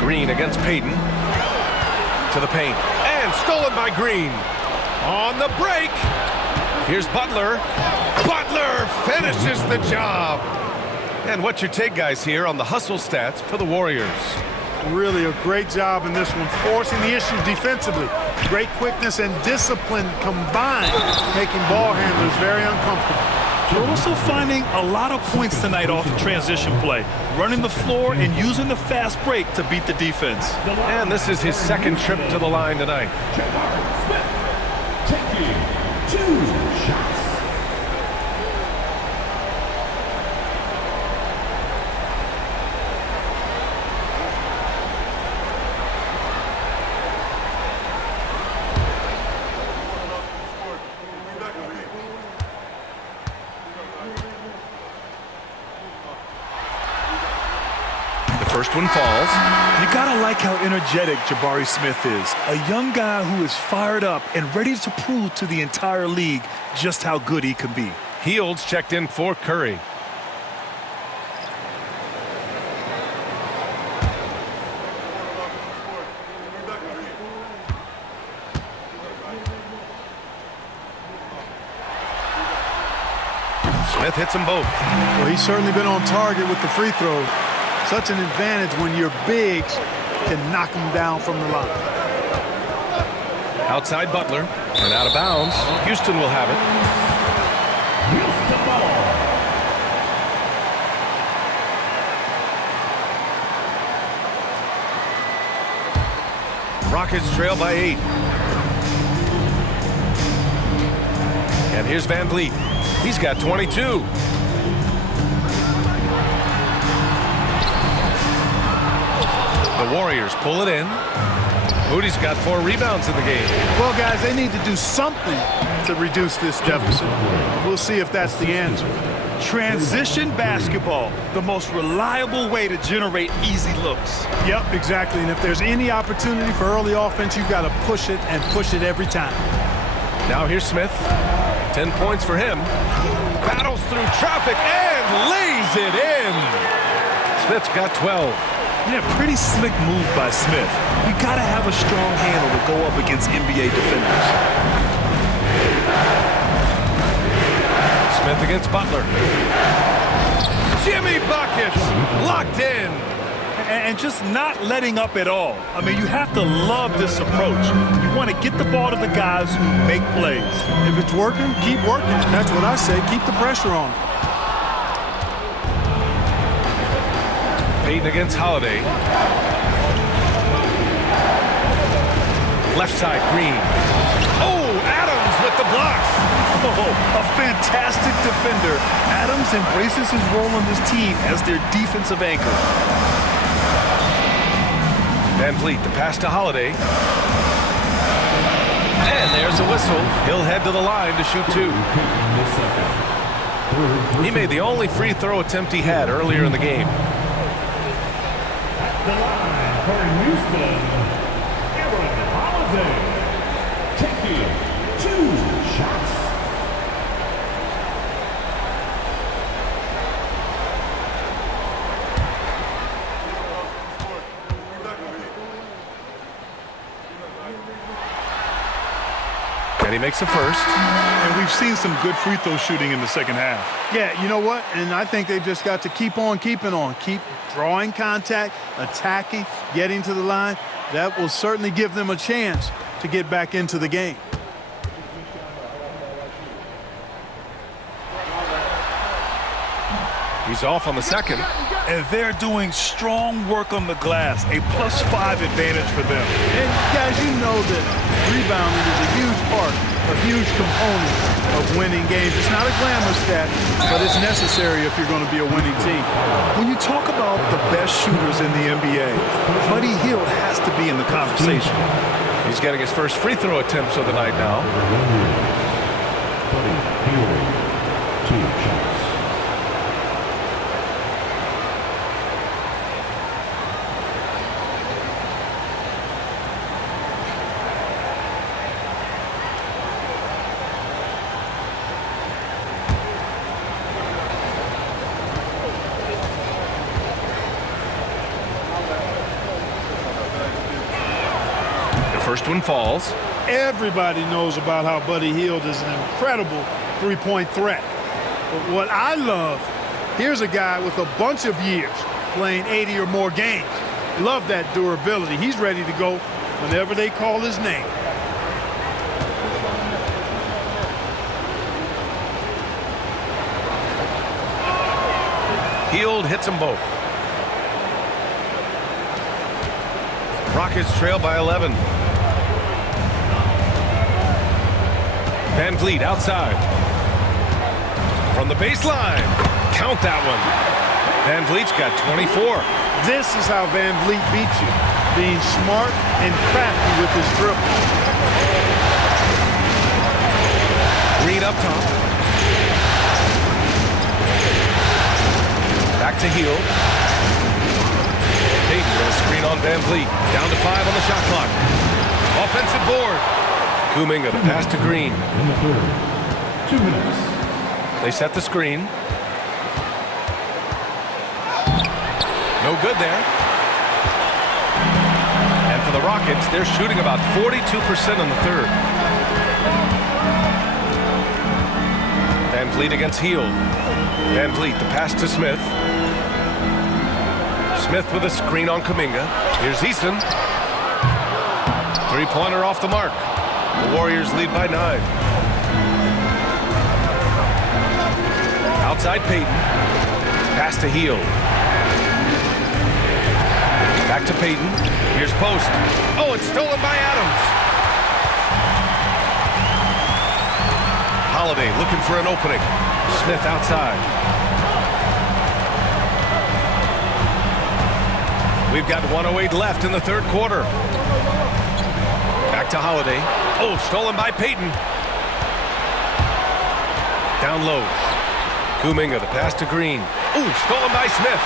Green against Payton. To the paint. And stolen by Green. On the break. Here's Butler. Butler finishes the job. And what's your take, guys, here on the hustle stats for the Warriors? Really a great job in this one, forcing the issue defensively. Great quickness and discipline combined, making ball handlers very uncomfortable. They're also finding a lot of points tonight off the transition play, running the floor and using the fast break to beat the defense. And this is his 2nd trip to the line tonight. Taking 2 shots. First one falls. You gotta like how energetic Jabari Smith is. A young guy who is fired up and ready to prove to the entire league just how good he can be. Heald's checked in for Curry. Smith hits them both. Well, he's certainly been on target with the free throws. Such an advantage when your bigs can knock them down from the line. Outside Butler and out of bounds. Houston will have it. Houston ball. Rockets trail by 8. And here's Van Vliet. He's got 22. The Warriors pull it in. Moody's got 4 rebounds in the game. Well, guys, they need to do something to reduce this deficit. We'll see if that's the answer. Transition basketball, the most reliable way to generate easy looks. Yep, exactly. And if there's any opportunity for early offense, you've got to push it and push it every time. Now here's Smith. 10 points for him. Battles through traffic and lays it in. Smith's got 12. Yeah, pretty slick move by Smith. You gotta have a strong handle to go up against NBA defenders. Smith against Butler. Jimmy buckets, locked in. And just not letting up at all. I mean, you have to love this approach. You want to get the ball to the guys who make plays. If it's working, keep working. That's what I say. Keep the pressure on. Payton against Holiday. Left side, Green. Oh, Adams with the blocks. Oh, a fantastic defender. Adams embraces his role on this team as their defensive anchor. Van Vliet, the pass to Holiday. And there's a whistle. He'll head to the line to shoot 2. He made the only free throw attempt he had earlier in the game. At the line for Houston, Holiday, taking 2 shots. And he makes the first. And we've seen some good free throw shooting in the second half. Yeah, you know what? And I think they've just got to keep on keeping on. Keep drawing contact, attacking, getting to the line. That will certainly give them a chance to get back into the game. He's off on the second. And they're doing strong work on the glass, a +5 advantage for them. And guys, you know that rebounding is a huge part, a huge component of winning games. It's not a glamour stat, but it's necessary if you're going to be a winning team. When you talk about the best shooters in the NBA, Buddy Hield has to be in the conversation. He's getting his first free throw attempts of the night now. Buddy Hield, 2 shots. First one falls. Everybody knows about how Buddy Hield is an incredible three-point threat. But what I love, here's a guy with a bunch of years playing 80 or more games. Love that durability. He's ready to go whenever they call his name. Hield hits them both. Rockets trail by 11. Van Vliet outside. From the baseline. Count that one. Van Vliet's got 24. This is how Van Vliet beats you, being smart and crafty with his dribble. Green up top. Back to Hield. Payton with a screen on Van Vliet. Down to 5 on the shot clock. Offensive board. Kuminga, the pass to Green. In the third, 2 minutes. They set the screen. No good there. And for the Rockets, they're shooting about 42% in the third. Van Vliet against Hield. Van Vliet, the pass to Smith. Smith with a screen on Kuminga. Here's Eason. Three-pointer off the mark. The Warriors lead by 9. Outside Payton. Pass to Hield. Back to Payton. Here's Post. Oh, it's stolen by Adams. Holiday looking for an opening. Smith outside. We've got 1:08 left in the third quarter. Back to Holiday. Oh, stolen by Payton. Down low. Kuminga, the pass to Green. Ooh, stolen by Smith.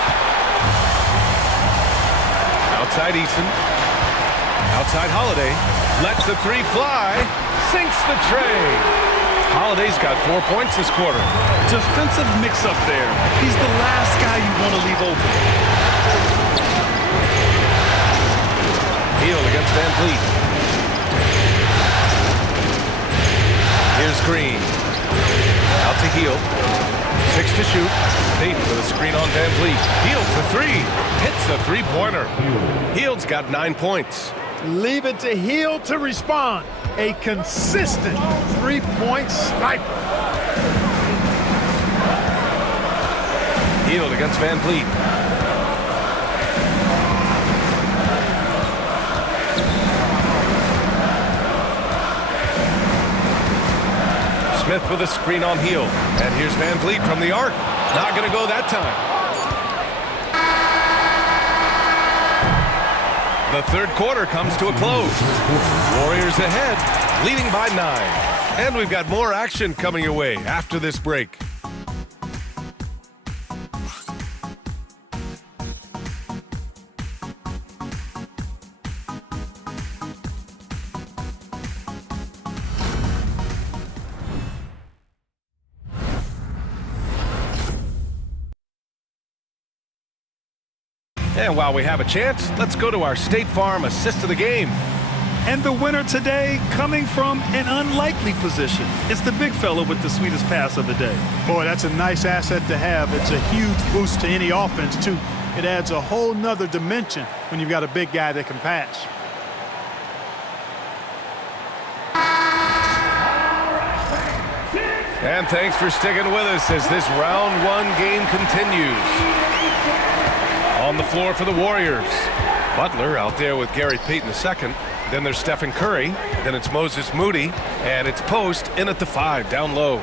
Outside Eason. Outside Holiday. Lets the 3 fly. Sinks the tray. Holiday's got 4 points this quarter. Defensive mix-up there. He's the last guy you want to leave open. Hield against Van Vliet. Here's Green. Out to Hield. 6 to shoot. Payton with a screen on Van Vliet. Hield for 3. Hits the three-pointer. Hield's got 9 points. Leave it to Hield to respond. A consistent three-point sniper. Hield against Van Vliet. Smith with a screen on Hield. And here's Van Vliet from the arc. Not going to go that time. The third quarter comes to a close. Warriors ahead, leading by 9. And we've got more action coming your way after this break. And while we have a chance, let's go to our State Farm assist of the game. And the winner today coming from an unlikely position. It's the big fella with the sweetest pass of the day. Boy, that's a nice asset to have. It's a huge boost to any offense, too. It adds a whole nother dimension when you've got a big guy that can pass. And thanks for sticking with us as this round 1 game continues. On the floor for the Warriors. Butler out there with Gary Payton II. Then there's Stephen Curry. Then it's Moses Moody. And it's Post in at the 5, down low.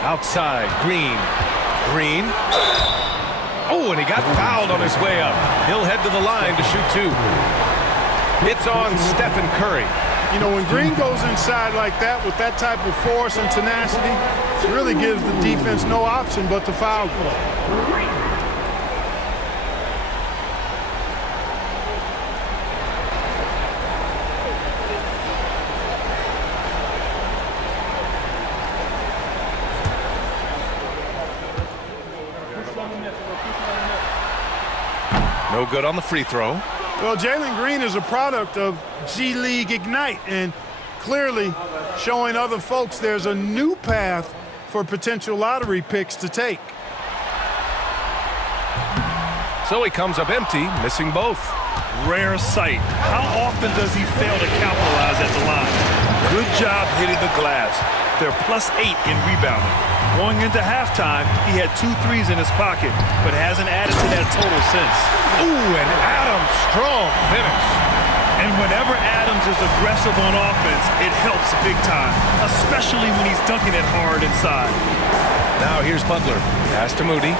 Outside, Green. Green. Oh, and he got fouled on his way up. He'll head to the line to shoot 2. It's on Stephen Curry. You know, when Green goes inside like that with that type of force and tenacity, it really gives the defense no option but to foul. No good on the free throw. Well, Jalen Green is a product of G League Ignite and clearly showing other folks there's a new path for potential lottery picks to take. So he comes up empty, missing both. Rare sight. How often does he fail to capitalize at the line? Good job hitting the glass. They're +8 in rebounding. Going into halftime, he had 2 threes in his pocket, but hasn't added to that total since. Ooh, and Adams, strong finish. And whenever Adams is aggressive on offense, it helps big time, especially when he's dunking it hard inside. Now here's Butler. Pass to Moody.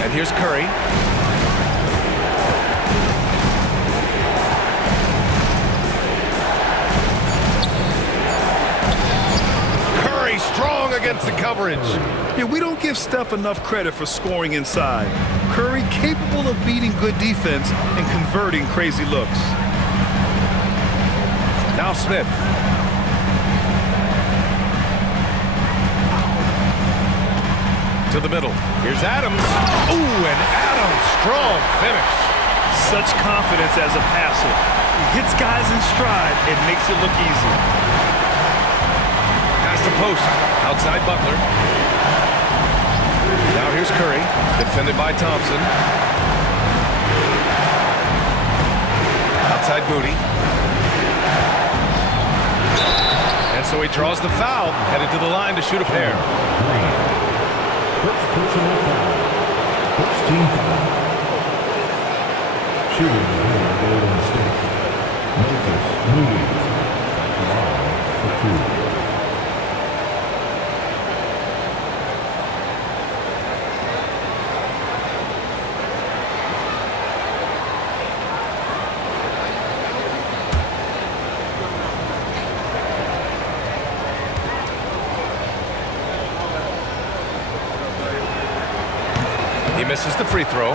And here's Curry. Curry strong against the coverage. Yeah, we don't give Steph enough credit for scoring inside. Curry capable of beating good defense and converting crazy looks. Now Smith. To the middle. Here's Adams. Ooh, and Adams, strong finish. Such confidence as a passer. He hits guys in stride and makes it look easy. Pass the post. Outside Butler. Now here's Curry. Defended by Thompson. Outside Moody. And so he draws the foul. Headed to the line to shoot a pair. First personal foul. First team foul. Shooting for Golden State. Moses Moody. Line for 2. He misses the free throw.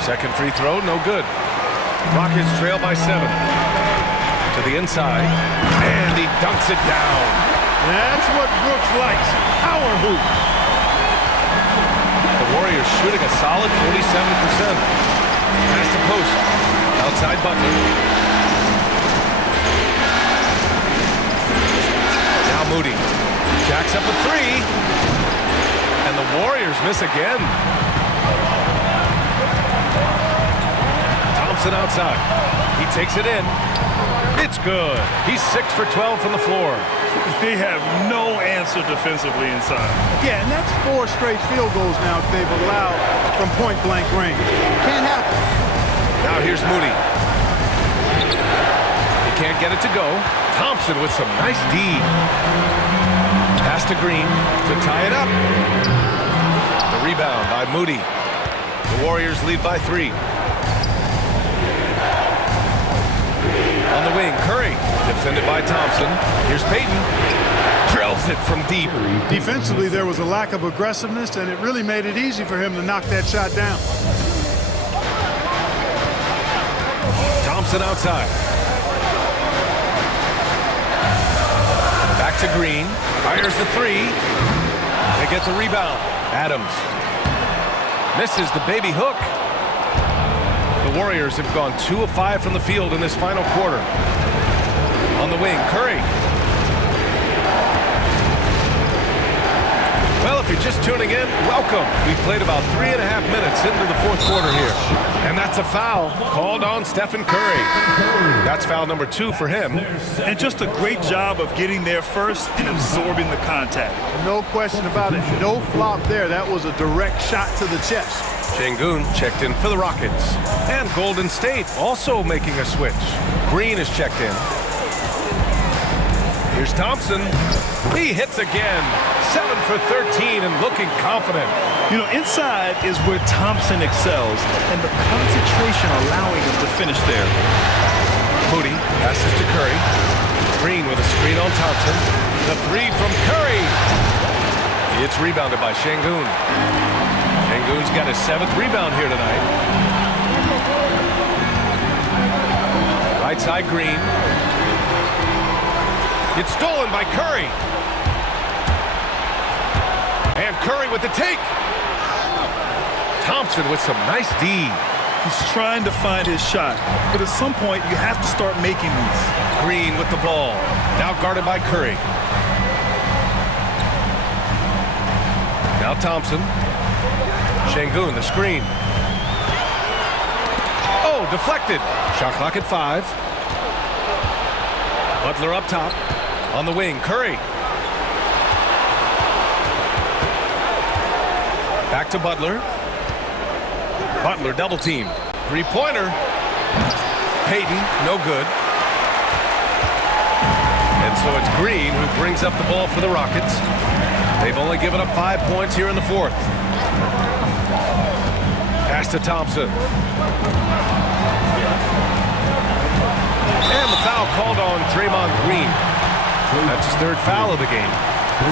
Second free throw, no good. Rockets trail by 7. To the inside, and he dunks it down. That's what Brooks likes, power hoops. The Warriors shooting a solid 47%. Pass the post, outside Butler. Now Moody, jacks up a 3, and the Warriors miss again. Thompson outside, he takes it in. It's good. He's 6 for 12 from the floor. They have no answer defensively inside. Yeah, and that's 4 straight field goals now they've allowed from point-blank range. Can't happen. Now here's Moody. He can't get it to go. Thompson with some nice D. Pass to Green to tie it up. The rebound by Moody. The Warriors lead by 3. On the wing, Curry, defended by Thompson. Here's Payton. Drills it from deep. Defensively, there was a lack of aggressiveness, and it really made it easy for him to knock that shot down. Thompson outside. Back to Green. Fires the 3. They get the rebound. Adams misses the baby hook. The Warriors have gone 2 of 5 from the field in this final quarter. On the wing, Curry. Well, if you're just tuning in, welcome. We played about 3.5 minutes into the 4th quarter here. And that's a foul called on Stephen Curry. That's foul number 2 for him. And just a great job of getting there first and absorbing the contact. No question about it. No flop there. That was a direct shot to the chest. Şengün checked in for the Rockets. And Golden State also making a switch. Green is checked in. Here's Thompson. He hits again. 7 for 13 and looking confident. You know, inside is where Thompson excels, and the concentration allowing him to finish there. Moody passes to Curry. Green with a screen on Thompson. The 3 from Curry. It's rebounded by Şengün. Şengün's got his 7th rebound here tonight. Right side, Green. It's stolen by Curry. And Curry with the take. Thompson with some nice D. He's trying to find his shot, but at some point you have to start making these. Green with the ball. Now guarded by Curry. Now Thompson. Şengün, the screen. Oh, deflected. Shot clock at 5. Butler up top. On the wing, Curry. Back to Butler. Butler double team. 3-pointer. Payton, no good. And so it's Green who brings up the ball for the Rockets. They've only given up 5 points here in the 4th. Pass to Thompson. And the foul called on Draymond Green. That's his 3rd foul of the game.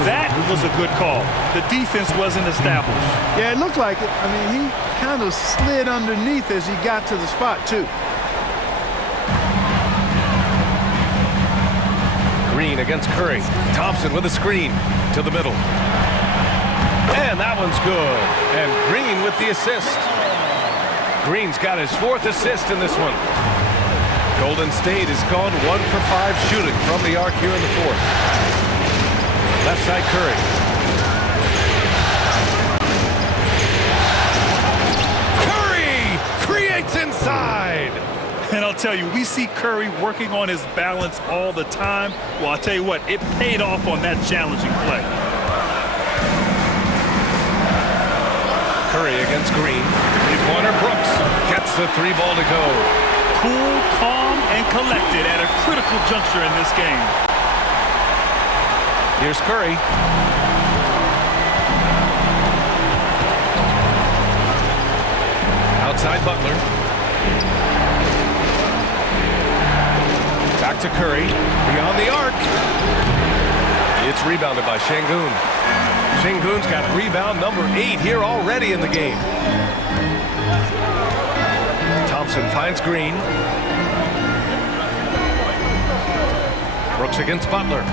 That was a good call. The defense wasn't established. Yeah, it looked like it. I mean, he kind of slid underneath as he got to the spot, too. Green against Curry. Thompson with a screen to the middle. And that one's good. And Green with the assist. Green's got his 4th assist in this one. Golden State has gone 1 for 5 shooting from the arc here in the 4th. Left side, Curry. Curry creates inside. And I'll tell you, we see Curry working on his balance all the time. Well, I'll tell you what, it paid off on that challenging play. Curry against Green. 3-pointer Brooks gets the 3 ball to go. Cool, calm, and collected at a critical juncture in this game. Here's Curry. Outside Butler. Back to Curry. Beyond the arc. It's rebounded by Şengün. Şengün's got rebound number 8 here already in the game. Thompson finds Green. Brooks against Butler.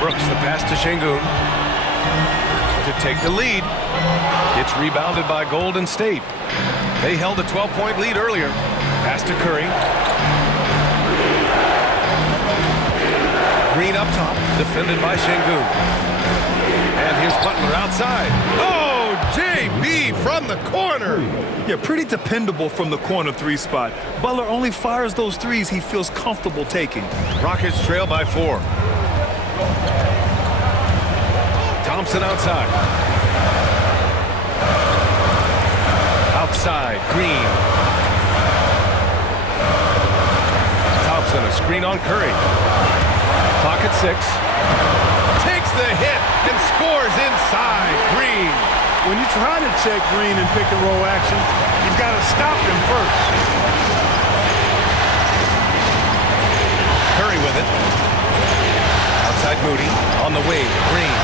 Brooks, the pass to Şengün to take the lead. It's rebounded by Golden State. They held a 12-point lead earlier. Pass to Curry. Green up top, defended by Şengün. And here's Butler outside. Oh, JB from the corner. Yeah, pretty dependable from the corner three spot. Butler only fires those threes he feels comfortable taking. Rockets trail by 4. Thompson outside. Outside, Green. Thompson, a screen on Curry. Clock at 6. Takes the hit and scores inside. Green. When you try to check Green in pick and roll action, you've got to stop him first. Curry with it. Outside Moody. On the wing, Green.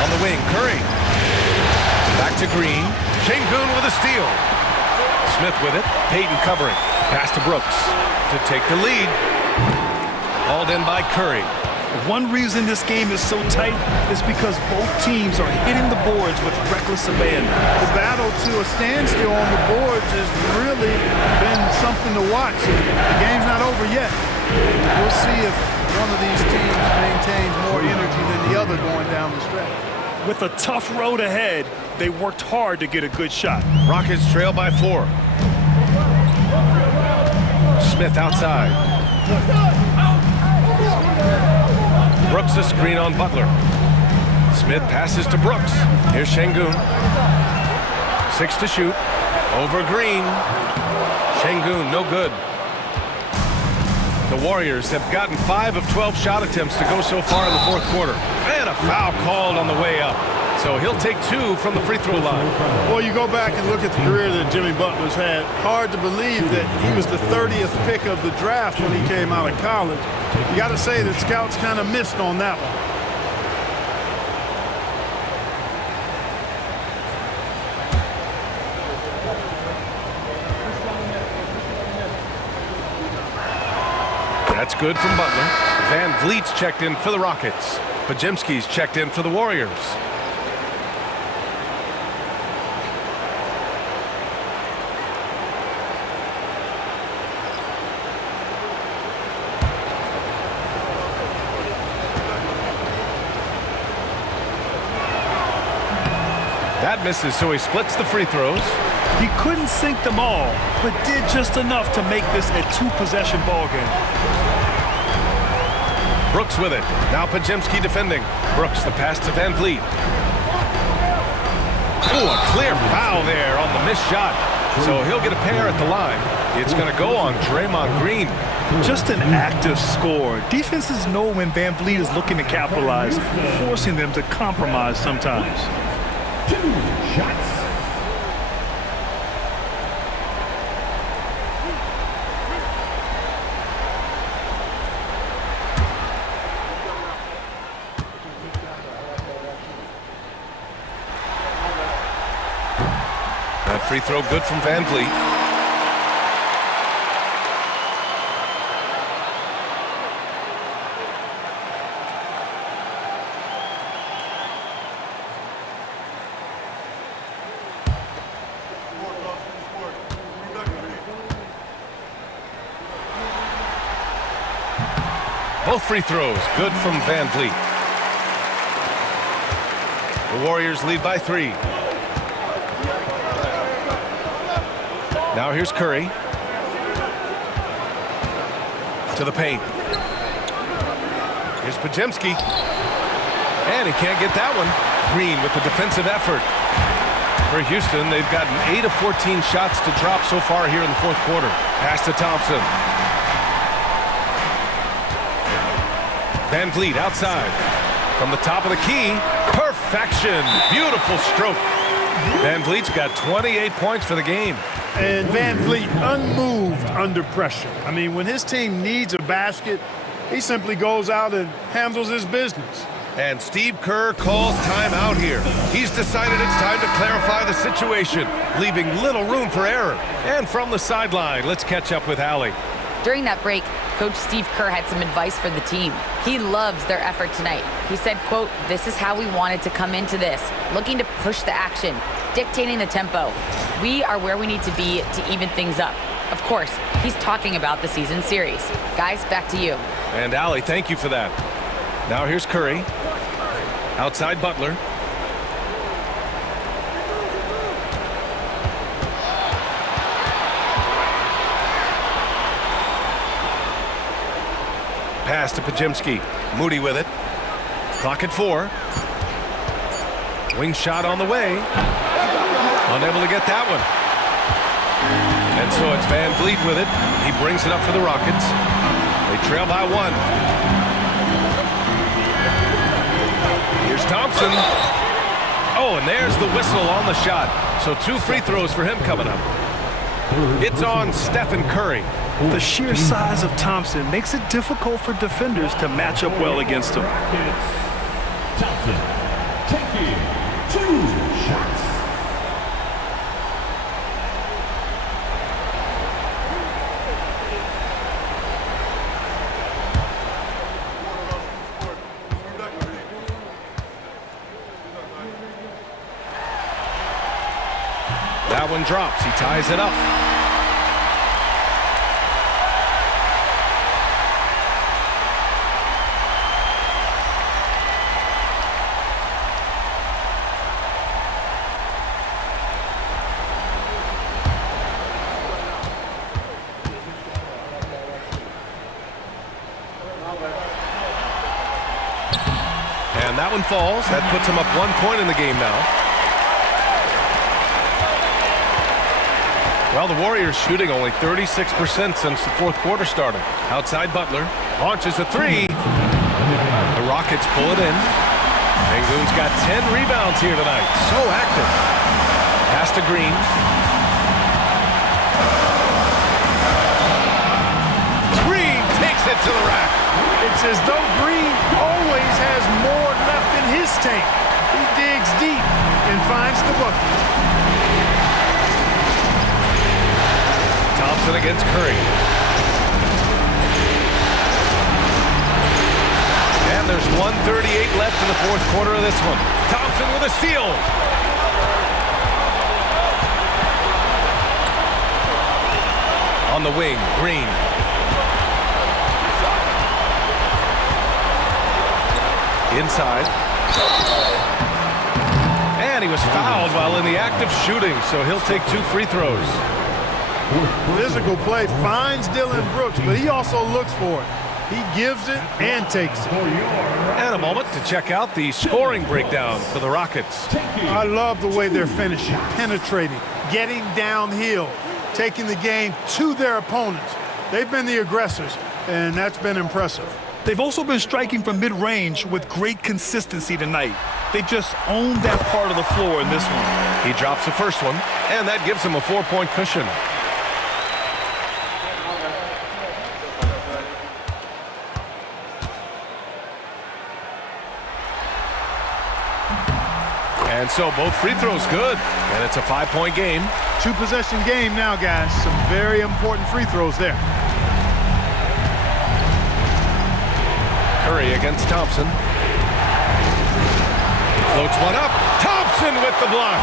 On the wing, Curry. Back to Green. Şengün with a steal. Smith with it. Payton covering. Pass to Brooks to take the lead. Hauled in by Curry. One reason this game is so tight is because both teams are hitting the boards with reckless abandon. The battle to a standstill on the boards has really been something to watch. The game's not over yet. We'll see if one of these teams maintains more energy than the other going down the stretch. With a tough road ahead, they worked hard to get a good shot. Rockets trail by 4. Smith outside. Brooks a screen on Butler. Smith passes to Brooks. Here's Şengün. 6 to shoot. Over Green. Şengün, no good. The Warriors have gotten 5 of 12 shot attempts to go so far in the fourth quarter. And a foul called on the way up. So he'll take 2 from the free throw line. Well, you go back and look at the career that Jimmy Butler's had. Hard to believe that he was the 30th pick of the draft when he came out of college. You got to say that scouts kind of missed on that one. That's good from Butler. Van Vliet's checked in for the Rockets. Podziemski's checked in for the Warriors. That misses, so he splits the free throws. He couldn't sink them all, but did just enough to make this a 2-possession ball game. Brooks with it. Now Podziemski defending. Brooks, the pass to Van Vliet. Oh, a clear foul there on the missed shot. So he'll get a pair at the line. It's going to go on Draymond Green. Just an active score. Defenses know when Van Vliet is looking to capitalize, forcing them to compromise sometimes. 2 shots. That free throw good from Van Vliet. Both free throws good from Van Vliet. The Warriors lead by 3. Now here's Curry. To the paint. Here's Podziemski. And he can't get that one. Green with the defensive effort. For Houston, they've gotten 8 of 14 shots to drop so far here in the fourth quarter. Pass to Thompson. Van Vliet outside. From the top of the key. Perfection. Beautiful stroke. Van Vliet's got 28 points for the game. And Van Vliet unmoved under pressure. I mean, when his team needs a basket, he simply goes out and handles his business. And Steve Kerr calls timeout here. He's decided it's time to clarify the situation, leaving little room for error. And from the sideline, let's catch up with Allie. During that break, Coach Steve Kerr had some advice for the team. He loves their effort tonight. He said, quote, "This is how we wanted to come into this, looking to push the action, dictating the tempo. We are where we need to be to even things up." Of course, he's talking about the season series. Guys, back to you. And Allie, thank you for that. Now here's Curry. Outside Butler. Pass to Pajemski. Moody with it. Clock at 4. Wing shot on the way. Unable to get that one. And so it's Van Vliet with it. He brings it up for the Rockets. They trail by 1. Here's Thompson. Oh, and there's the whistle on the shot. So 2 free throws for him coming up. It's on Stephen Curry. The sheer size of Thompson makes it difficult for defenders to match up well against him. Thompson taking 2 shots. That one drops. He ties it up. And that one falls. That puts him up 1 point in the game now. Well, the Warriors shooting only 36% since the 4th quarter started. Outside Butler. Launches a 3. The Rockets pull it in. Sengun's got 10 rebounds here tonight. So active. Pass to Green. Green takes it to the rack. It's as though Green always has more left in his tank. He digs deep and finds the bucket. Thompson against Curry. And there's 1:38 left in the 4th quarter of this one. Thompson with a steal. On the wing, Green. Inside. And he was fouled while in the act of shooting, so he'll take 2 free throws. Physical play finds Dylan Brooks, but he also looks for it. He gives it and takes it. And a moment to check out the scoring breakdown for the Rockets. I love the way they're finishing, penetrating, getting downhill, taking the game to their opponents. They've been the aggressors, and that's been impressive. They've also been striking from mid-range with great consistency tonight. They just owned that part of the floor in this one. He drops the first one, and that gives him a 4-point cushion. And so both free throws good, and it's a 5-point game. 2-possession game now, guys. Some very important free throws there. Curry against Thompson. Floats one up. Thompson with the block.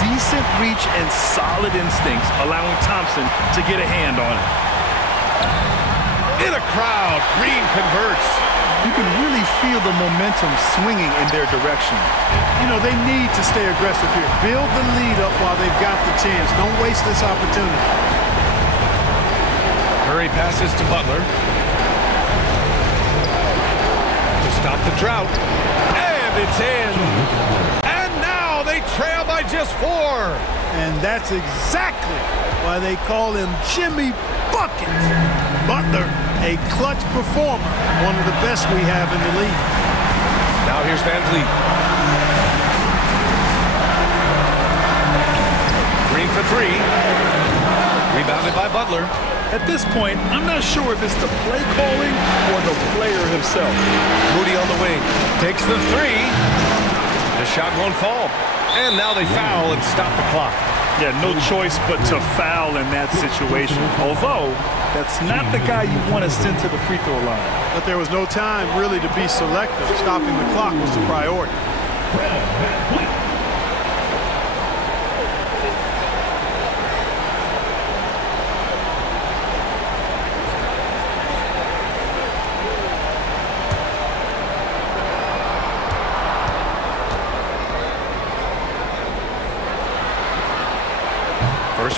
Decent reach and solid instincts, allowing Thompson to get a hand on it. In a crowd, Green converts. You can really feel the momentum swinging in their direction. You know, they need to stay aggressive here. Build the lead up while they've got the chance. Don't waste this opportunity. Curry passes to Butler. To stop the drought. And it's in. And now they trail by just 4. And that's exactly why they call him Jimmy Buckets. Butler, a clutch performer, one of the best we have in the league. Now here's Van Vliet. Green for 3. Rebounded by Butler. At this point, I'm not sure if it's the play calling or the player himself. Moody on the wing. Takes the 3. The shot won't fall. And now they foul and stop the clock. Yeah, no choice but to foul in that situation. Although, that's not the guy you want to send to the free throw line. But there was no time really to be selective. Stopping the clock was the priority.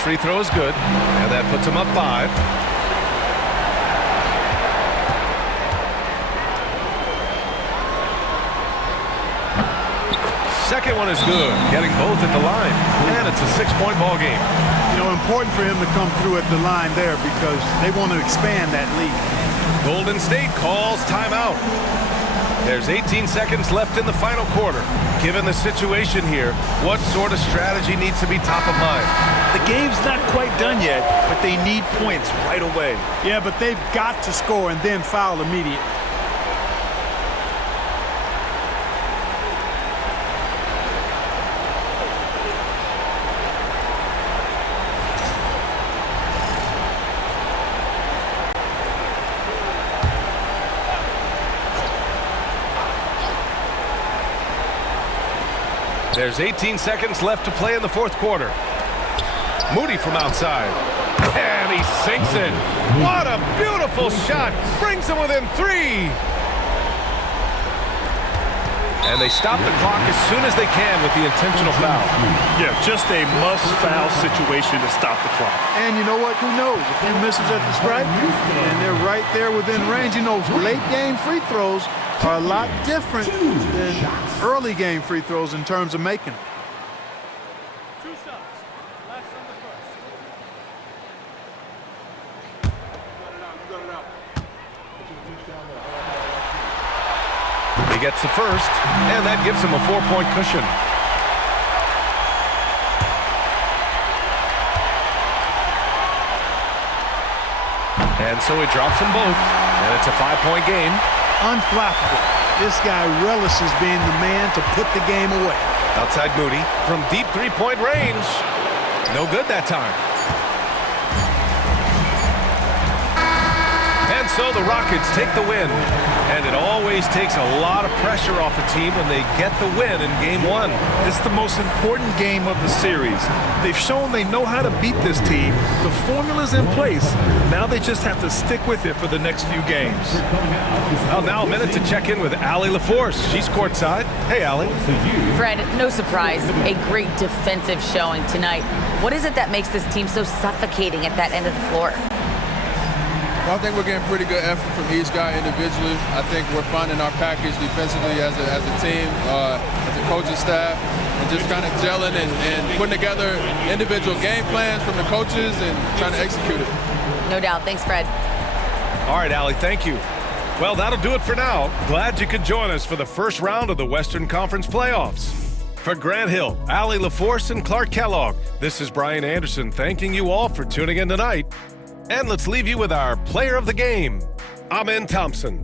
free throw is good, and that puts him up 5. Second one is good, getting both at the line, and it's a 6-point ball game. You know, important for him to come through at the line there because they want to expand that lead. Golden State calls timeout. There's 18 seconds left in the final quarter. Given the situation here, what sort of strategy needs to be top of mind? The game's not quite done yet, but they need points right away. Yeah, but they've got to score and then foul immediately. There's 18 seconds left to play in the fourth quarter. Moody from outside. And he sinks it. What a beautiful shot. Brings him within 3. And they stop the clock as soon as they can with the intentional foul. Yeah, just a must-foul situation to stop the clock. And you know what? Who knows? A few misses at the stripe, and they're right there within range. You know, late-game free throws are a lot different than early game free throws in terms of making them. 2 shots. Last on the first. He gets the first, and that gives him a 4-point cushion. And so he drops them both, and it's a 5-point game. Unflappable. This guy relishes being the man to put the game away. Outside Moody from deep 3-point range. No good that time. And so the Rockets take the win. And it always takes a lot of pressure off a team when they get the win in Game 1. It's the most important game of the series. They've shown they know how to beat this team. The formula's in place. Now they just have to stick with it for the next few games. Well, now a minute to check in with Allie LaForce. She's courtside. Hey, Allie. Fred, no surprise, a great defensive showing tonight. What is it that makes this team so suffocating at that end of the floor? Well, I think we're getting pretty good effort from each guy individually. I think we're finding our package defensively as a team, as a coaching staff, and just kind of gelling and putting together individual game plans from the coaches and trying to execute it. No doubt. Thanks, Fred. All right, Allie, thank you. Well, that'll do it for now. Glad you could join us for the first round of the Western Conference playoffs. For Grant Hill, Allie LaForce, and Clark Kellogg, this is Brian Anderson thanking you all for tuning in tonight. And let's leave you with our player of the game, Amen Thompson.